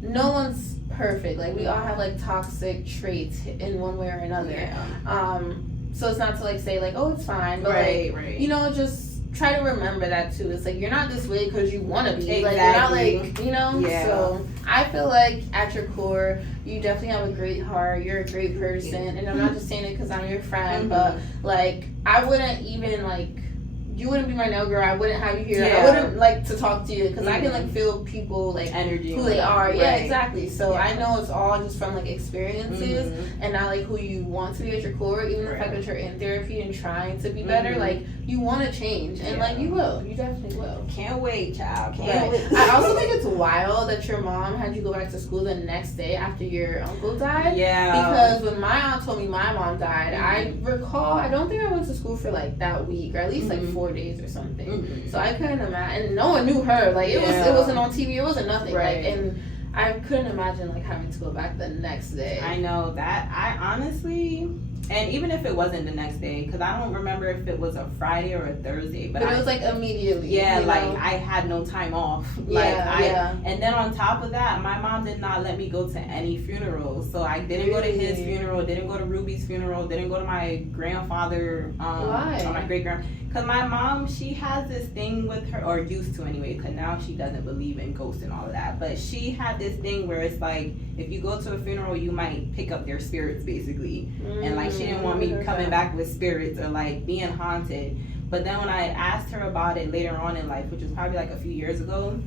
no one's perfect, like we all have like toxic traits in one way or another. So it's not to like say like, oh, it's fine, but like, you know, just try to remember that too. It's like, you're not this way because you want to be. Like, you're not like, you know. So I feel like at your core, you definitely have a great heart. You're a great person, and I'm not just saying it because I'm your friend, but like, I wouldn't even like, you wouldn't be my nail girl. I wouldn't have you here. I wouldn't like to talk to you, because I can like feel people like energy, who they are. Yeah, exactly. So I know it's all just from like experiences and not like who you want to be at your core. Even the fact that you're in therapy and trying to be better, like you want to change, and like you will. You definitely will. Can't wait, child. Can't wait. I also think it's wild that your mom had you go back to school the next day after your uncle died. Because when my aunt told me my mom died, I recall, I don't think I went to school for like that week, or at least like 4 days or something. So I couldn't imagine, and no one knew her. Like, it wasn't on TV. It wasn't nothing. Like, and I couldn't imagine like having to go back the next day. I know that. I honestly, and even if it wasn't the next day, because I don't remember if it was a Friday or a Thursday, but it was like immediately. Yeah, like I had no time off. And then on top of that, my mom did not let me go to any funerals. So I didn't go to his funeral, didn't go to Ruby's funeral, didn't go to my grandfather, Why? or my great grandma. Because my mom, she has this thing with her, or used to anyway, because now she doesn't believe in ghosts and all of that. But she had this thing where it's like, if you go to a funeral, you might pick up their spirits, basically. And like, she didn't want me coming back with spirits or like being haunted. But then when I asked her about it later on in life, which was probably like a few years ago,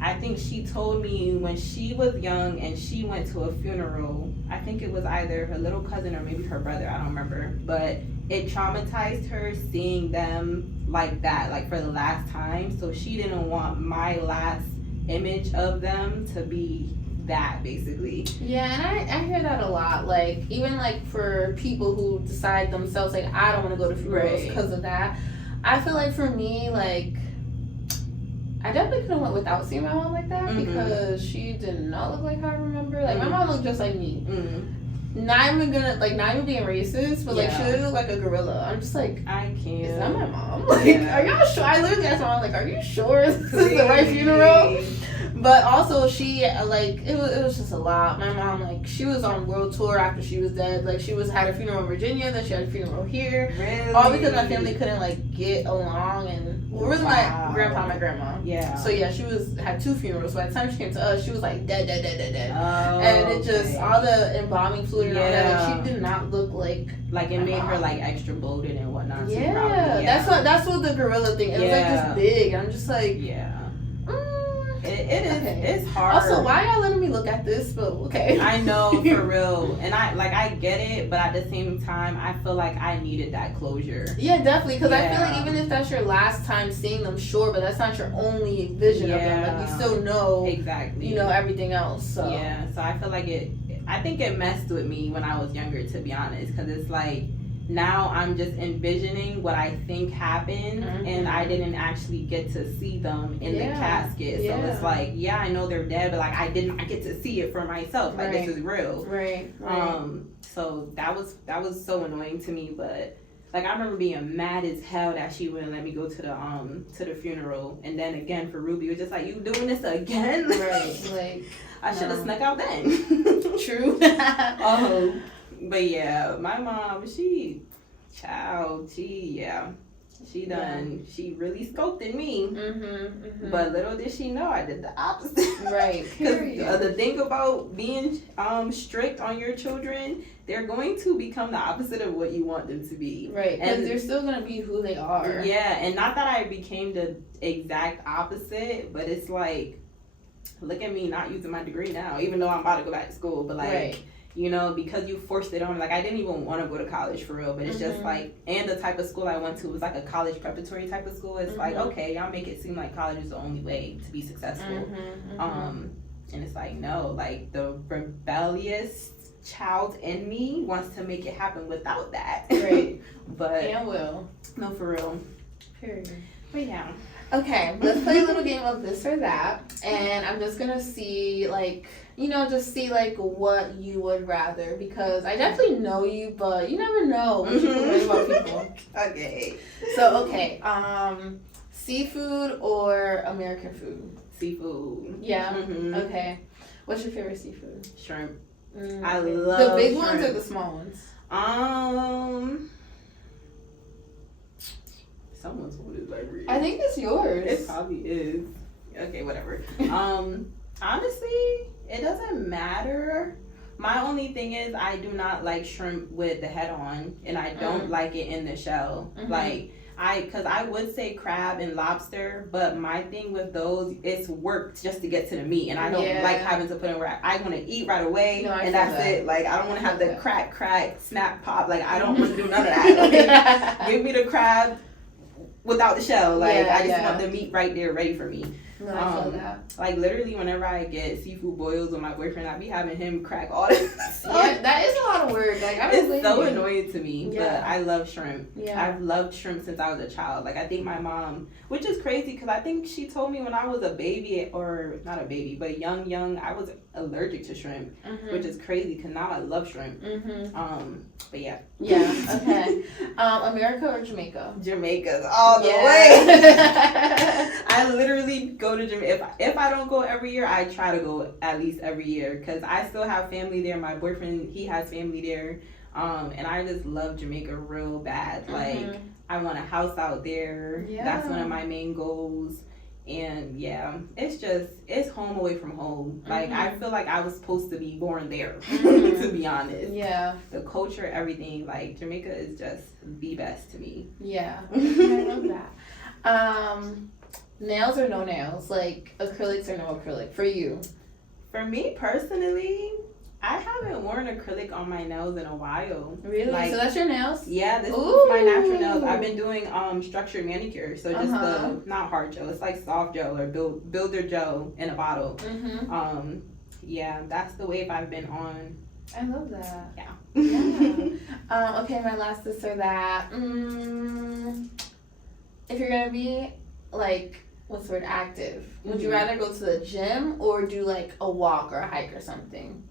I think she told me when she was young and she went to a funeral, I think it was either her little cousin or maybe her brother, I don't remember, but it traumatized her seeing them like that, like for the last time. So she didn't want my last image of them to be that, basically. Yeah, and I hear that a lot. Like, even like for people who decide themselves, like, I don't want to go to funerals because of that. I feel like for me, like, I definitely could have went without seeing my mom like that, because she did not look like how I remember. Like, my mom looked just like me. Not even being racist, but like, she looked like a gorilla. I'm just like, I can't. Is that my mom? Like, are y'all sure? I literally asked my mom, like, are you sure this is the right funeral? But also, she, like, it was just a lot. My mom, like, she was on world tour after she was dead. Like, she had a funeral in Virginia, then she had a funeral here. Really? All because my family couldn't, like, get along. And, well, really, my grandpa and my grandma. Yeah. So, yeah, had 2 funerals. So, by the time she came to us, she was, like, dead. Oh, and it just, all the embalming fluid and all that, like, she did not look like it made her, like, extra bloated and whatnot. Yeah. That's what the gorilla thing, it was, like, this big. I'm just like... Yeah. It is. Okay. It's hard. Also, why y'all letting me look at this? But okay. I know, for real. And I get it, but at the same time, I feel like I needed that closure. Yeah, definitely. Because I feel like even if that's your last time seeing them, sure, but that's not your only vision of them. Like, you still know, exactly, you know, everything else. So yeah. So I feel like I think it messed with me when I was younger, to be honest. Because it's like, now I'm just envisioning what I think happened, and I didn't actually get to see them in the casket. So it's like, yeah, I know they're dead, but like I get to see it for myself. Like this is real. Right. So that was so annoying to me, but like I remember being mad as hell that she wouldn't let me go to the funeral, and then again for Ruby, it was just like, you doing this again? Right. Like I should have snuck out then. True. But yeah, my mom, she really sculpted me. But little did she know I did the opposite. Right. Because the thing about being strict on your children, they're going to become the opposite of what you want them to be. Right. Because they're still going to be who they are. Yeah, and not that I became the exact opposite, but it's like, look at me not using my degree now, even though I'm about to go back to school. But like, you know, because you forced it on me. Like, I didn't even want to go to college for real, but it's just like, and the type of school I went to was like a college preparatory type of school. It's like, okay, y'all make it seem like college is the only way to be successful. And it's like, no, like the rebellious child in me wants to make it happen without that. Right. But and will. No, for real. Period. But yeah. Okay, let's play a little game of this or that, and I'm just gonna see, like, you know, just see, like, what you would rather, because I definitely know you, but you never know what people think about people. Okay. So, okay, seafood or American food? Seafood. Yeah? Okay. What's your favorite seafood? Shrimp. I love the big shrimp. ones or the small ones? Someone's food is like real. I think it's yours. It probably is. Okay, whatever. Honestly, it doesn't matter. My only thing is I do not like shrimp with the head on, and I don't like it in the shell. Like, because I would say crab and lobster, but my thing with those, it's work just to get to the meat, and I don't like having to put in where I want to eat right away, and that's it. Like, I don't want to have the crack, snap, pop. Like, I don't want to do none of that. Like, give me the crab without the shell. Like, I just want the meat right there ready for me. No, I feel that. Like, literally, whenever I get seafood boils with my boyfriend, I be having him crack all this. Yeah, that is a lot of work. Like, I don't it's so annoying to me, but I love shrimp. Yeah. I've loved shrimp since I was a child. Like, I think my mom, which is crazy, because I think she told me when I was a baby, or not a baby, but young, I was allergic to shrimp, which is crazy, because now I love shrimp. But yeah. Yeah, okay. America or Jamaica? Jamaica's all the way. I literally go to Jamaica. If I don't go every year, I try to go at least every year, because I still have family there. My boyfriend, he has family there. And I just love Jamaica real bad. Like, I want a house out there. Yeah. That's one of my main goals. And yeah, it's home away from home. Like, I feel like I was supposed to be born there, to be honest. Yeah. The culture, everything, like, Jamaica is just the best to me. Yeah. I love that. Nails or no nails? Like, acrylics or no acrylic for you? For me personally, I haven't worn acrylic on my nails in a while. Really? Like, so that's your nails? Yeah, this is my natural nails. I've been doing structured manicure, so just the not hard gel. It's like soft gel or builder gel in a bottle. Yeah, that's the wave I've been on. I love that. Yeah. Okay, my last this or that. If you're gonna be like, what's the word, active, would you rather go to the gym or do like a walk or a hike or something?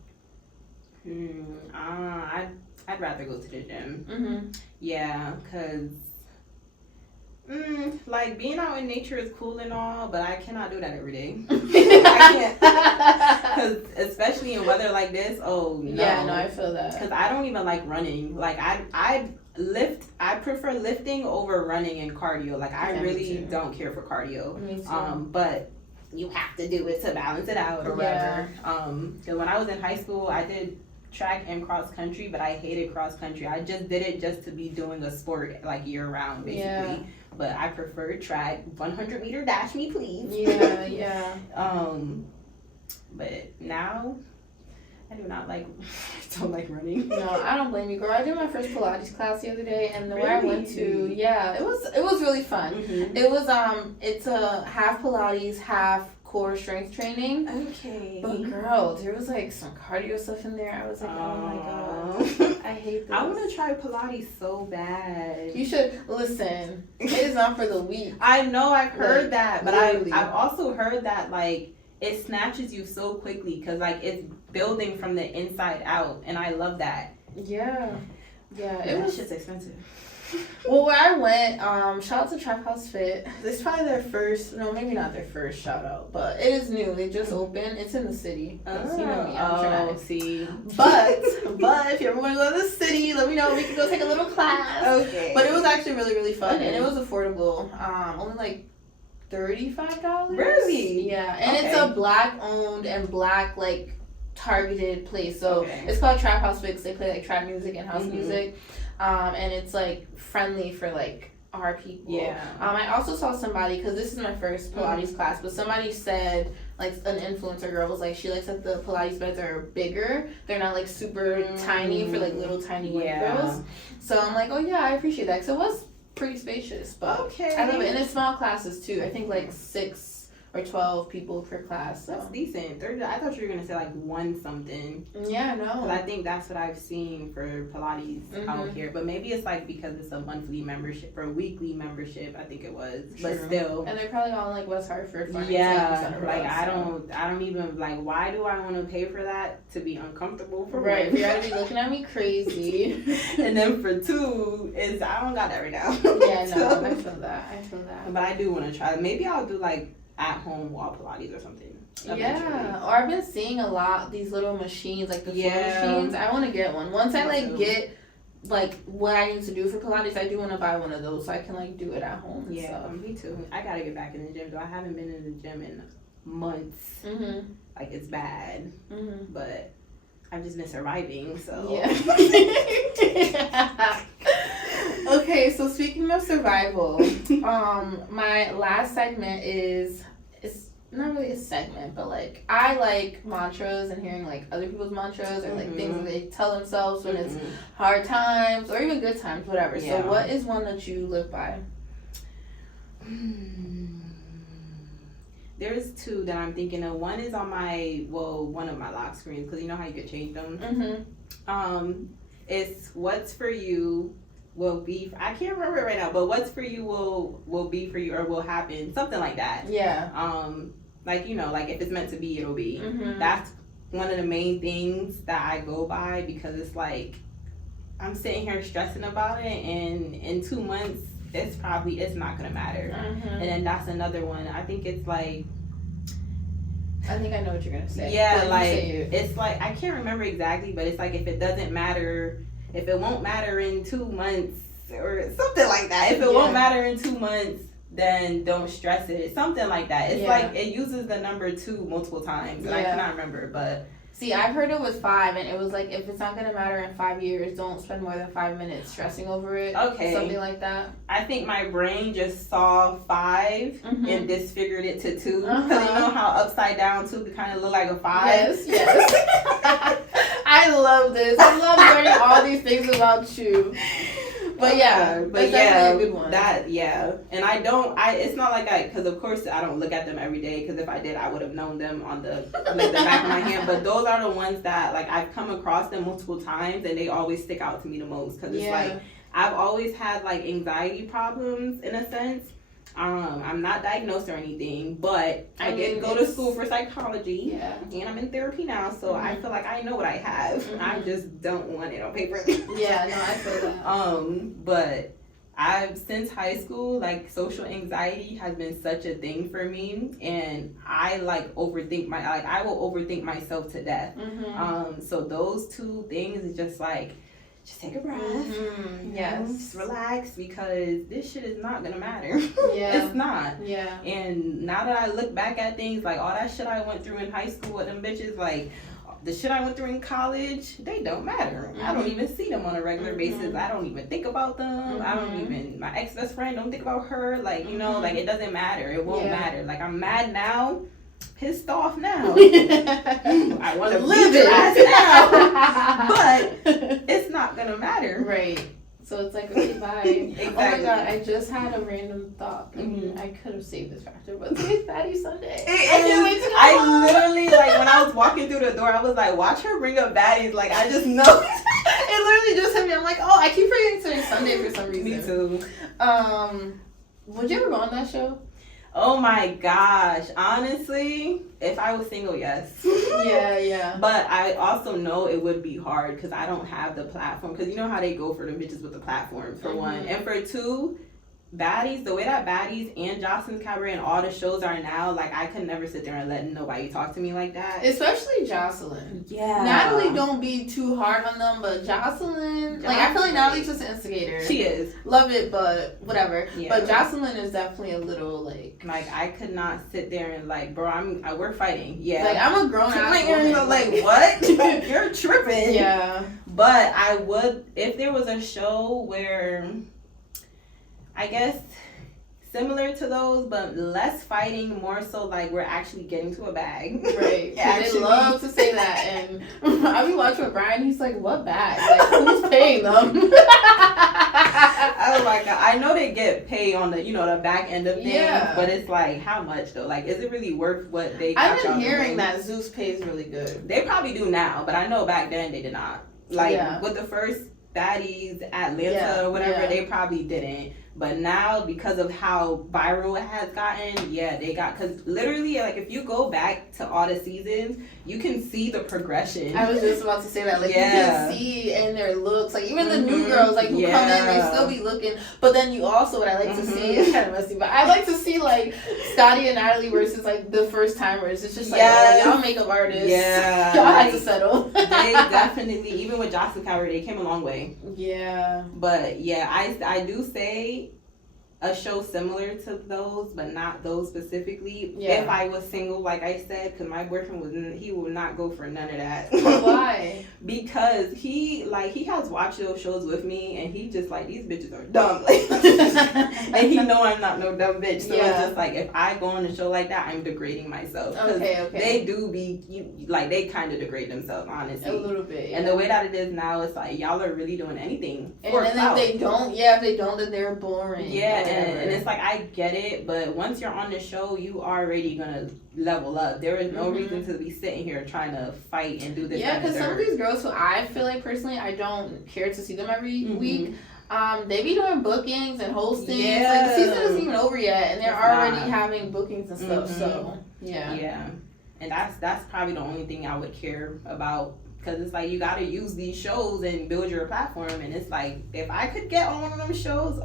I'd rather go to the gym. Yeah, because like, being out in nature is cool and all, but I cannot do that every day. I can't, because especially in weather like this. Oh no. Yeah, no, I feel that. Because I don't even like running. Like, I prefer lifting over running and cardio. Like, I really don't care for cardio. Me too. But you have to do it to balance it out or whatever. Because when I was in high school, I did track and cross country, but I hated cross country. I just did it just to be doing a sport, like, year round, basically. Yeah. But I prefer track. 100 meter dash me, please. Yeah. But now I do not like don't like running. No, I don't blame you, girl. I did my first Pilates class the other day, and where I went to, it was really fun. It was it's a half Pilates, half core strength training. Okay. But girl, there was like some cardio stuff in there. I was like, oh my god, I hate this. I want to try Pilates so bad. You should listen. It is not for the weak. I know, I've heard that, but I've also heard that like it snatches you so quickly because like it's building from the inside out, and I love that. Yeah. That shit's expensive. Well, where I went, shout out to Trap House Fit. This is probably their first, no, maybe not their first shout out, but it is new. They just opened. It's in the city. You know me, I'm dramatic. See. But if you ever want to go to the city, let me know. We can go take a little class. Okay. But it was actually really, really fun, and it was affordable. Only like $35. Really? Yeah, and it's a black owned and black like targeted place. So it's called Trap House Fit. They play like trap music and house music. And it's like friendly for like our people. Yeah. I also saw somebody, because this is my first Pilates class, but somebody said, like an influencer girl was like, she likes that the Pilates beds are bigger. They're not like super tiny for like little tiny white girls. So I'm like, oh yeah, I appreciate that, because it was pretty spacious. But I love it, and it's small classes too. I think like 6 or 12 people per class. So. That's decent. I thought you were gonna say like 1 something. Yeah, no. Because I think that's what I've seen for Pilates out here. But maybe it's like because it's a monthly membership or weekly membership. I think it was. True. But still. And they're probably all in like West Hartford. Yeah. Like I don't even like. Why do I want to pay for that? To be uncomfortable for right? You gotta be looking at me crazy. And then for 2 is I don't got that right now. Yeah, no, I feel that. But I do want to try. Maybe I'll do like at home wall Pilates or something. Yeah, or I've been seeing a lot these little machines, like the floor machines. I want to get one. Once I like get like what I need to do for Pilates, I do want to buy one of those so I can like do it at home. Yeah, me too. I gotta get back in the gym though. I haven't been in the gym in months. Like it's bad, but I've just been surviving. So yeah. Okay, so speaking of survival, my last segment it's not really a segment, but like I like mantras and hearing like other people's mantras or like things that they tell themselves when it's hard times or even good times, whatever. Yeah. So what is one that you live by? There's 2 that I'm thinking of. One is on one of my lock screens, because you know how you could change them. It's what's for you will be, I can't remember it right now, but what's for you will be for you or will happen, something like that. Yeah. Like, you know, like if it's meant to be, it'll be. That's one of the main things that I go by, because it's like I'm sitting here stressing about it, and in 2 months it's not gonna matter. And then that's another one. I think it's like, I think I know what you're gonna say. Yeah, like it's like I can't remember exactly, but it's like if it won't matter in 2 months or something like that. If it won't matter in 2 months, then don't stress it. It's something like that. It's like it uses the number 2 multiple times, and I cannot remember, but. See, I've heard it was 5, and it was like, if it's not going to matter in 5 years, don't spend more than 5 minutes stressing over it. Okay. Something like that. I think my brain just saw 5 and disfigured it to 2. Because you know how upside down 2 could kind of look like a 5? Yes. I love this. I love learning all these things about you. But that's definitely a good one. And it's not like because of course I don't look at them every day, because if I did, I would have known them on the back of my hand. But those are the ones that like I've come across them multiple times, and they always stick out to me the most, because it's like I've always had like anxiety problems in a sense. I'm not diagnosed or anything, but I did go to school for psychology, and I'm in therapy now, so I feel like I know what I have. I just don't want it on paper. Yeah, no, I feel that. But since high school, like social anxiety has been such a thing for me, and I like I will overthink myself to death. So those 2 things is just like, just take a breath. Yes. Just relax, because this shit is not gonna matter. Yeah. It's not. Yeah. And now that I look back at things, like all that shit I went through in high school with them bitches, like the shit I went through in college, they don't matter. I don't even see them on a regular basis. I don't even think about them. My ex-best friend, don't think about her. Like, you know, like it doesn't matter. It won't matter. Like I'm mad now, pissed off now. I want to live it now, but it's not gonna matter. Right. So it's like, okay, bye. Exactly. Oh my god, I just had a random thought. I mean, I could have saved this factor, but today's Baddies Sunday. I literally, like, when I was walking through the door, I was like, watch her bring up Baddies. Like, I just know. It literally just hit me. I'm like, oh, I keep forgetting today's Sunday for some reason. Me too. Would you ever go on that show? Oh my gosh. Honestly, if I was single, yes. Yeah. But I also know it would be hard because I don't have the platform. Because you know how they go for the bitches with the platform, for one. And for two, Baddies, the way that Baddies and Jocelyn's Cabaret and all the shows are now, like, I could never sit there and let nobody talk to me like that. Especially Jocelyn. Yeah. Natalie, don't be too hard on them, but Jocelyn, like, I feel like Natalie's just an instigator. She is. Love it, but whatever. Yeah. But Jocelyn is definitely a little, like, I could not sit there and, like, bro, we're fighting. Yeah. Like, I'm a grown-ass woman. Like, what? You're tripping. Yeah. But I would, if there was a show where, I guess, similar to those, but less fighting, more so like we're actually getting to a bag. Right. They love to say that. And I be watching with Brian, he's like, what bag? Like, who's paying them? Oh my god. I know they get paid on the, the back end of things, but it's like, how much though? Like, is it really worth what they got? I've been hearing that Zeus pays really good. They probably do now, but I know back then they did not. Like, with the first Baddies, Atlanta or whatever, they probably didn't. But now, because of how viral it has gotten, they got, because literally, like, if you go back to all the seasons, you can see the progression. I was just about to say that. Like, you can see in their looks, like, even the new girls, like, who come in, they still be looking. But then you also, what I like to see, is kind of messy, but I like to see, like, Scotty and Natalie versus, like, the first timers. It's just like, oh, y'all makeup artists. Yeah. Y'all had to settle. They definitely, even with Jocelyn Cabaret, they came a long way. Yeah. But, I do say, a show similar to those, but not those specifically. If I was single, like I said, because my boyfriend he would not go for none of that. Why? Because he has watched those shows with me, and he just like, these bitches are dumb. Like, and he know I'm not no dumb bitch. So it's just like, if I go on a show like that, I'm degrading myself. Okay. They do be they kind of degrade themselves, honestly. A little bit. Yeah. And the way that it is now, it's like, y'all are really doing anything. And if they don't, then they're boring. Yeah. And it's like, I get it, but once you're on the show, you already gonna level up. There is no reason to be sitting here trying to fight and do this. Yeah, because some of these girls who I feel like personally, I don't care to see them every week. They be doing bookings and hosting. Yeah. Like, the season isn't even over yet, and they're already having bookings and stuff. So yeah. And that's probably the only thing I would care about. Because it's like, you got to use these shows and build your platform. And it's like, if I could get on one of them shows,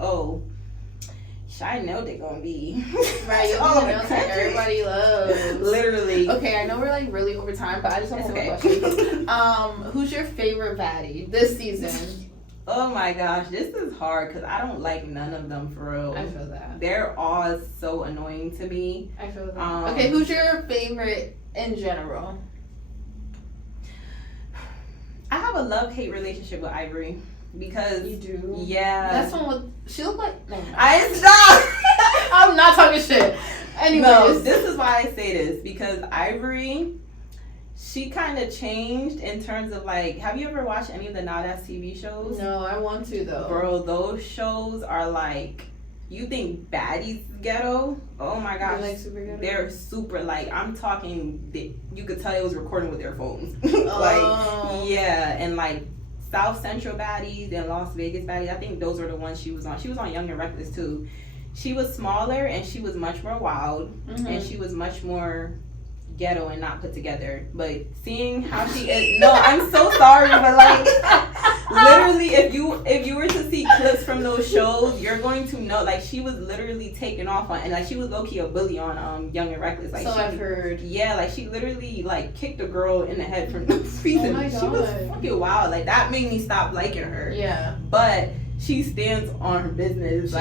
I know they're gonna be right. You'll be the Nailtech everybody loves. Literally. Okay, I know we're like really over time, but I just have one more question. Who's your favorite baddie this season? Oh my gosh, this is hard because I don't like none of them for real. I feel that. They're all so annoying to me. I feel that. Okay, who's your favorite in general? I have a love-hate relationship with Ivory. Because you do, that's one with she look like. No, I stop. I'm not talking shit. Anyways, no, this is why I say this, because Ivory, she kind of changed in terms of like. Have you ever watched any of the Now That's TV shows? No, I want to though. Bro, those shows are like. You think Baddies ghetto? Oh my gosh, like super ghetto? They're super like. I'm talking. You could tell they was recording with their phones. And like. South Central Baddies and Las Vegas Baddies. I think those were the ones she was on. She was on Young and Reckless too. She was smaller and she was much more wild and she was much more ghetto and not put together. But seeing how she is, no, I'm so sorry, but like literally, if you were to see clips from those shows, you're going to know like she was literally taken off on, and like she was low key a bully on Young and Reckless. Like, so I've heard. Yeah, like she literally like kicked a girl in the head for no reason. Oh my God. She was fucking wild. Like that made me stop liking her. Yeah, but. She stands on her business.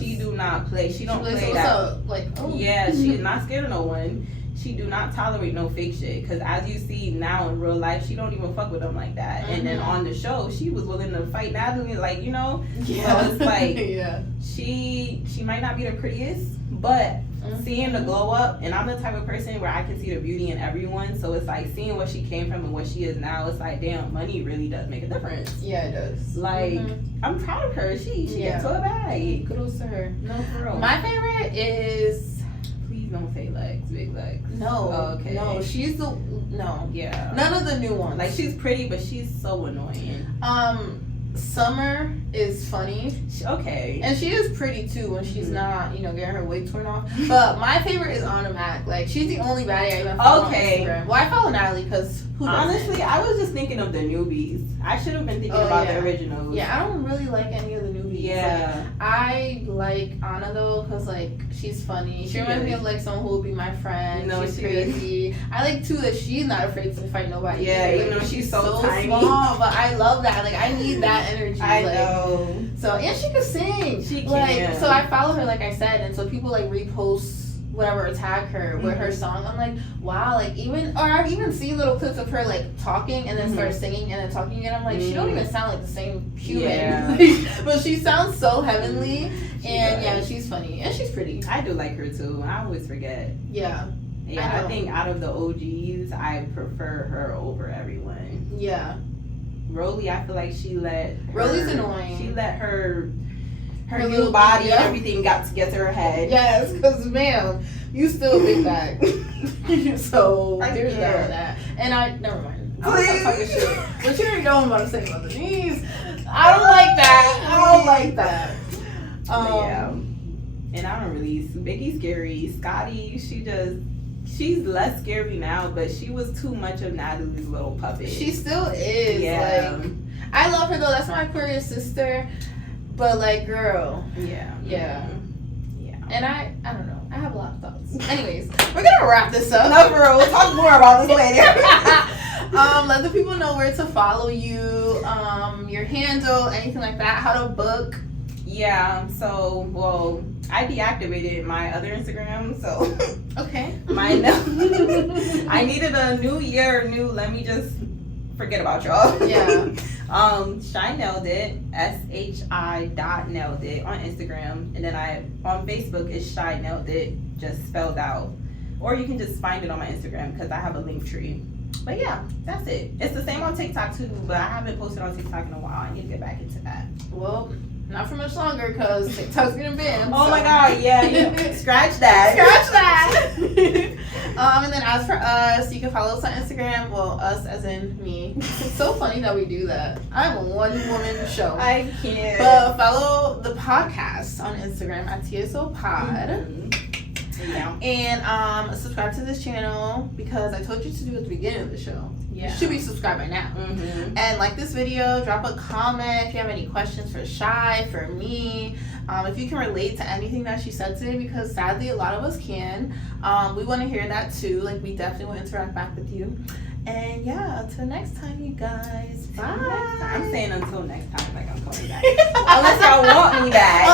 She do not play. She don't play that. Up. Like, yeah, she is not scared of no one. She do not tolerate no fake shit. Because as you see now in real life, she don't even fuck with them like that. And then on the show, she was willing to fight Natalie, Yeah. So it's like, she might not be the prettiest, but seeing the glow up, and I'm the type of person where I can see the beauty in everyone. So it's like seeing what she came from and what she is now. It's like, damn, money really does make a difference. Yeah, it does. Like, I'm proud of her. She gets to a bag. Kudos to her. No, for real. My favorite is. Please don't say legs, big legs. No. Oh, okay. No, she's the. No. Yeah. None of the new ones. Like, she's pretty, but she's so annoying. Summer is funny. Okay. And she is pretty too when she's not, getting her wig torn off. But my favorite is Anna Mac. Like, she's the only baddie I even follow on Instagram. Well, I follow Natalie because honestly, I was just thinking of the newbies. I should have been thinking about the originals. Yeah, I don't really like any of the newbies. Yeah. Like, I like Anna though because, like, she's funny. She reminds me of, like, someone who will be my friend. No, she's crazy. I like too that she's not afraid to fight nobody. Yeah, either. even though she's so tiny. Small, but I love that. Like, I need that energy. I know. So, and she can sing. She can. Like, so I follow her, like I said, and so people, like, repost whatever or tag her with her song. I'm like, wow, like, I've even seen little clips of her, like, talking and then start singing and then talking again. I'm like, she don't even sound like the same human. Yeah. But she sounds so heavenly. She's funny. And she's pretty. I do like her too. I always forget. Yeah. Yeah, I think out of the OGs, I prefer her over everyone. Yeah. Rolly, I feel like Rolly's annoying. She let her new body and everything get to her head. Yes, because, ma'am, you still a big bag. So, there's that. And never mind. Please. Talking shit. But you already know what I'm about to say about the knees. I don't like that. I don't like that. Yeah. And I don't really, Biggie's scary. Scotty, she's less scary now, but she was too much of Natalie's little puppet. She still is. Yeah. Like, I love her though. That's my Aquarius sister. But, like, girl. Yeah. Yeah. Yeah. And I don't know. I have a lot of thoughts. Anyways, we're gonna wrap this up. No, for real. We'll talk more about this later. Let the people know where to follow you, your handle, anything like that, how to book. Yeah, so, well, I deactivated my other Instagram, so. Okay. I needed a new year, let me just forget about y'all. Yeah. Shi Nailed It, SHI.Nailed It on Instagram, and then on Facebook is Shi Nailed It, just spelled out. Or you can just find it on my Instagram because I have a link tree. But yeah, that's it. It's the same on TikTok too, but I haven't posted on TikTok in a while. I need to get back into that. Well, not for much longer because TikTok's getting banned. Oh my god, yeah. Scratch that. Scratch that. And then as for us, you can follow us on Instagram. Well, us as in me. It's so funny that we do that. I'm a one-woman show. I can't. But follow the podcast on Instagram at TSO Pod. Yeah. And subscribe to this channel because I told you to do it at the beginning of the show. Yeah. You should be subscribed by now. And like this video, drop a comment if you have any questions for Shi, for me. If you can relate to anything that she said today, because sadly a lot of us can. We want to hear that too. Like, we definitely will interact back with you. And yeah, until next time, you guys. Bye. I'm saying until next time, like I'm coming back. Unless y'all want me back.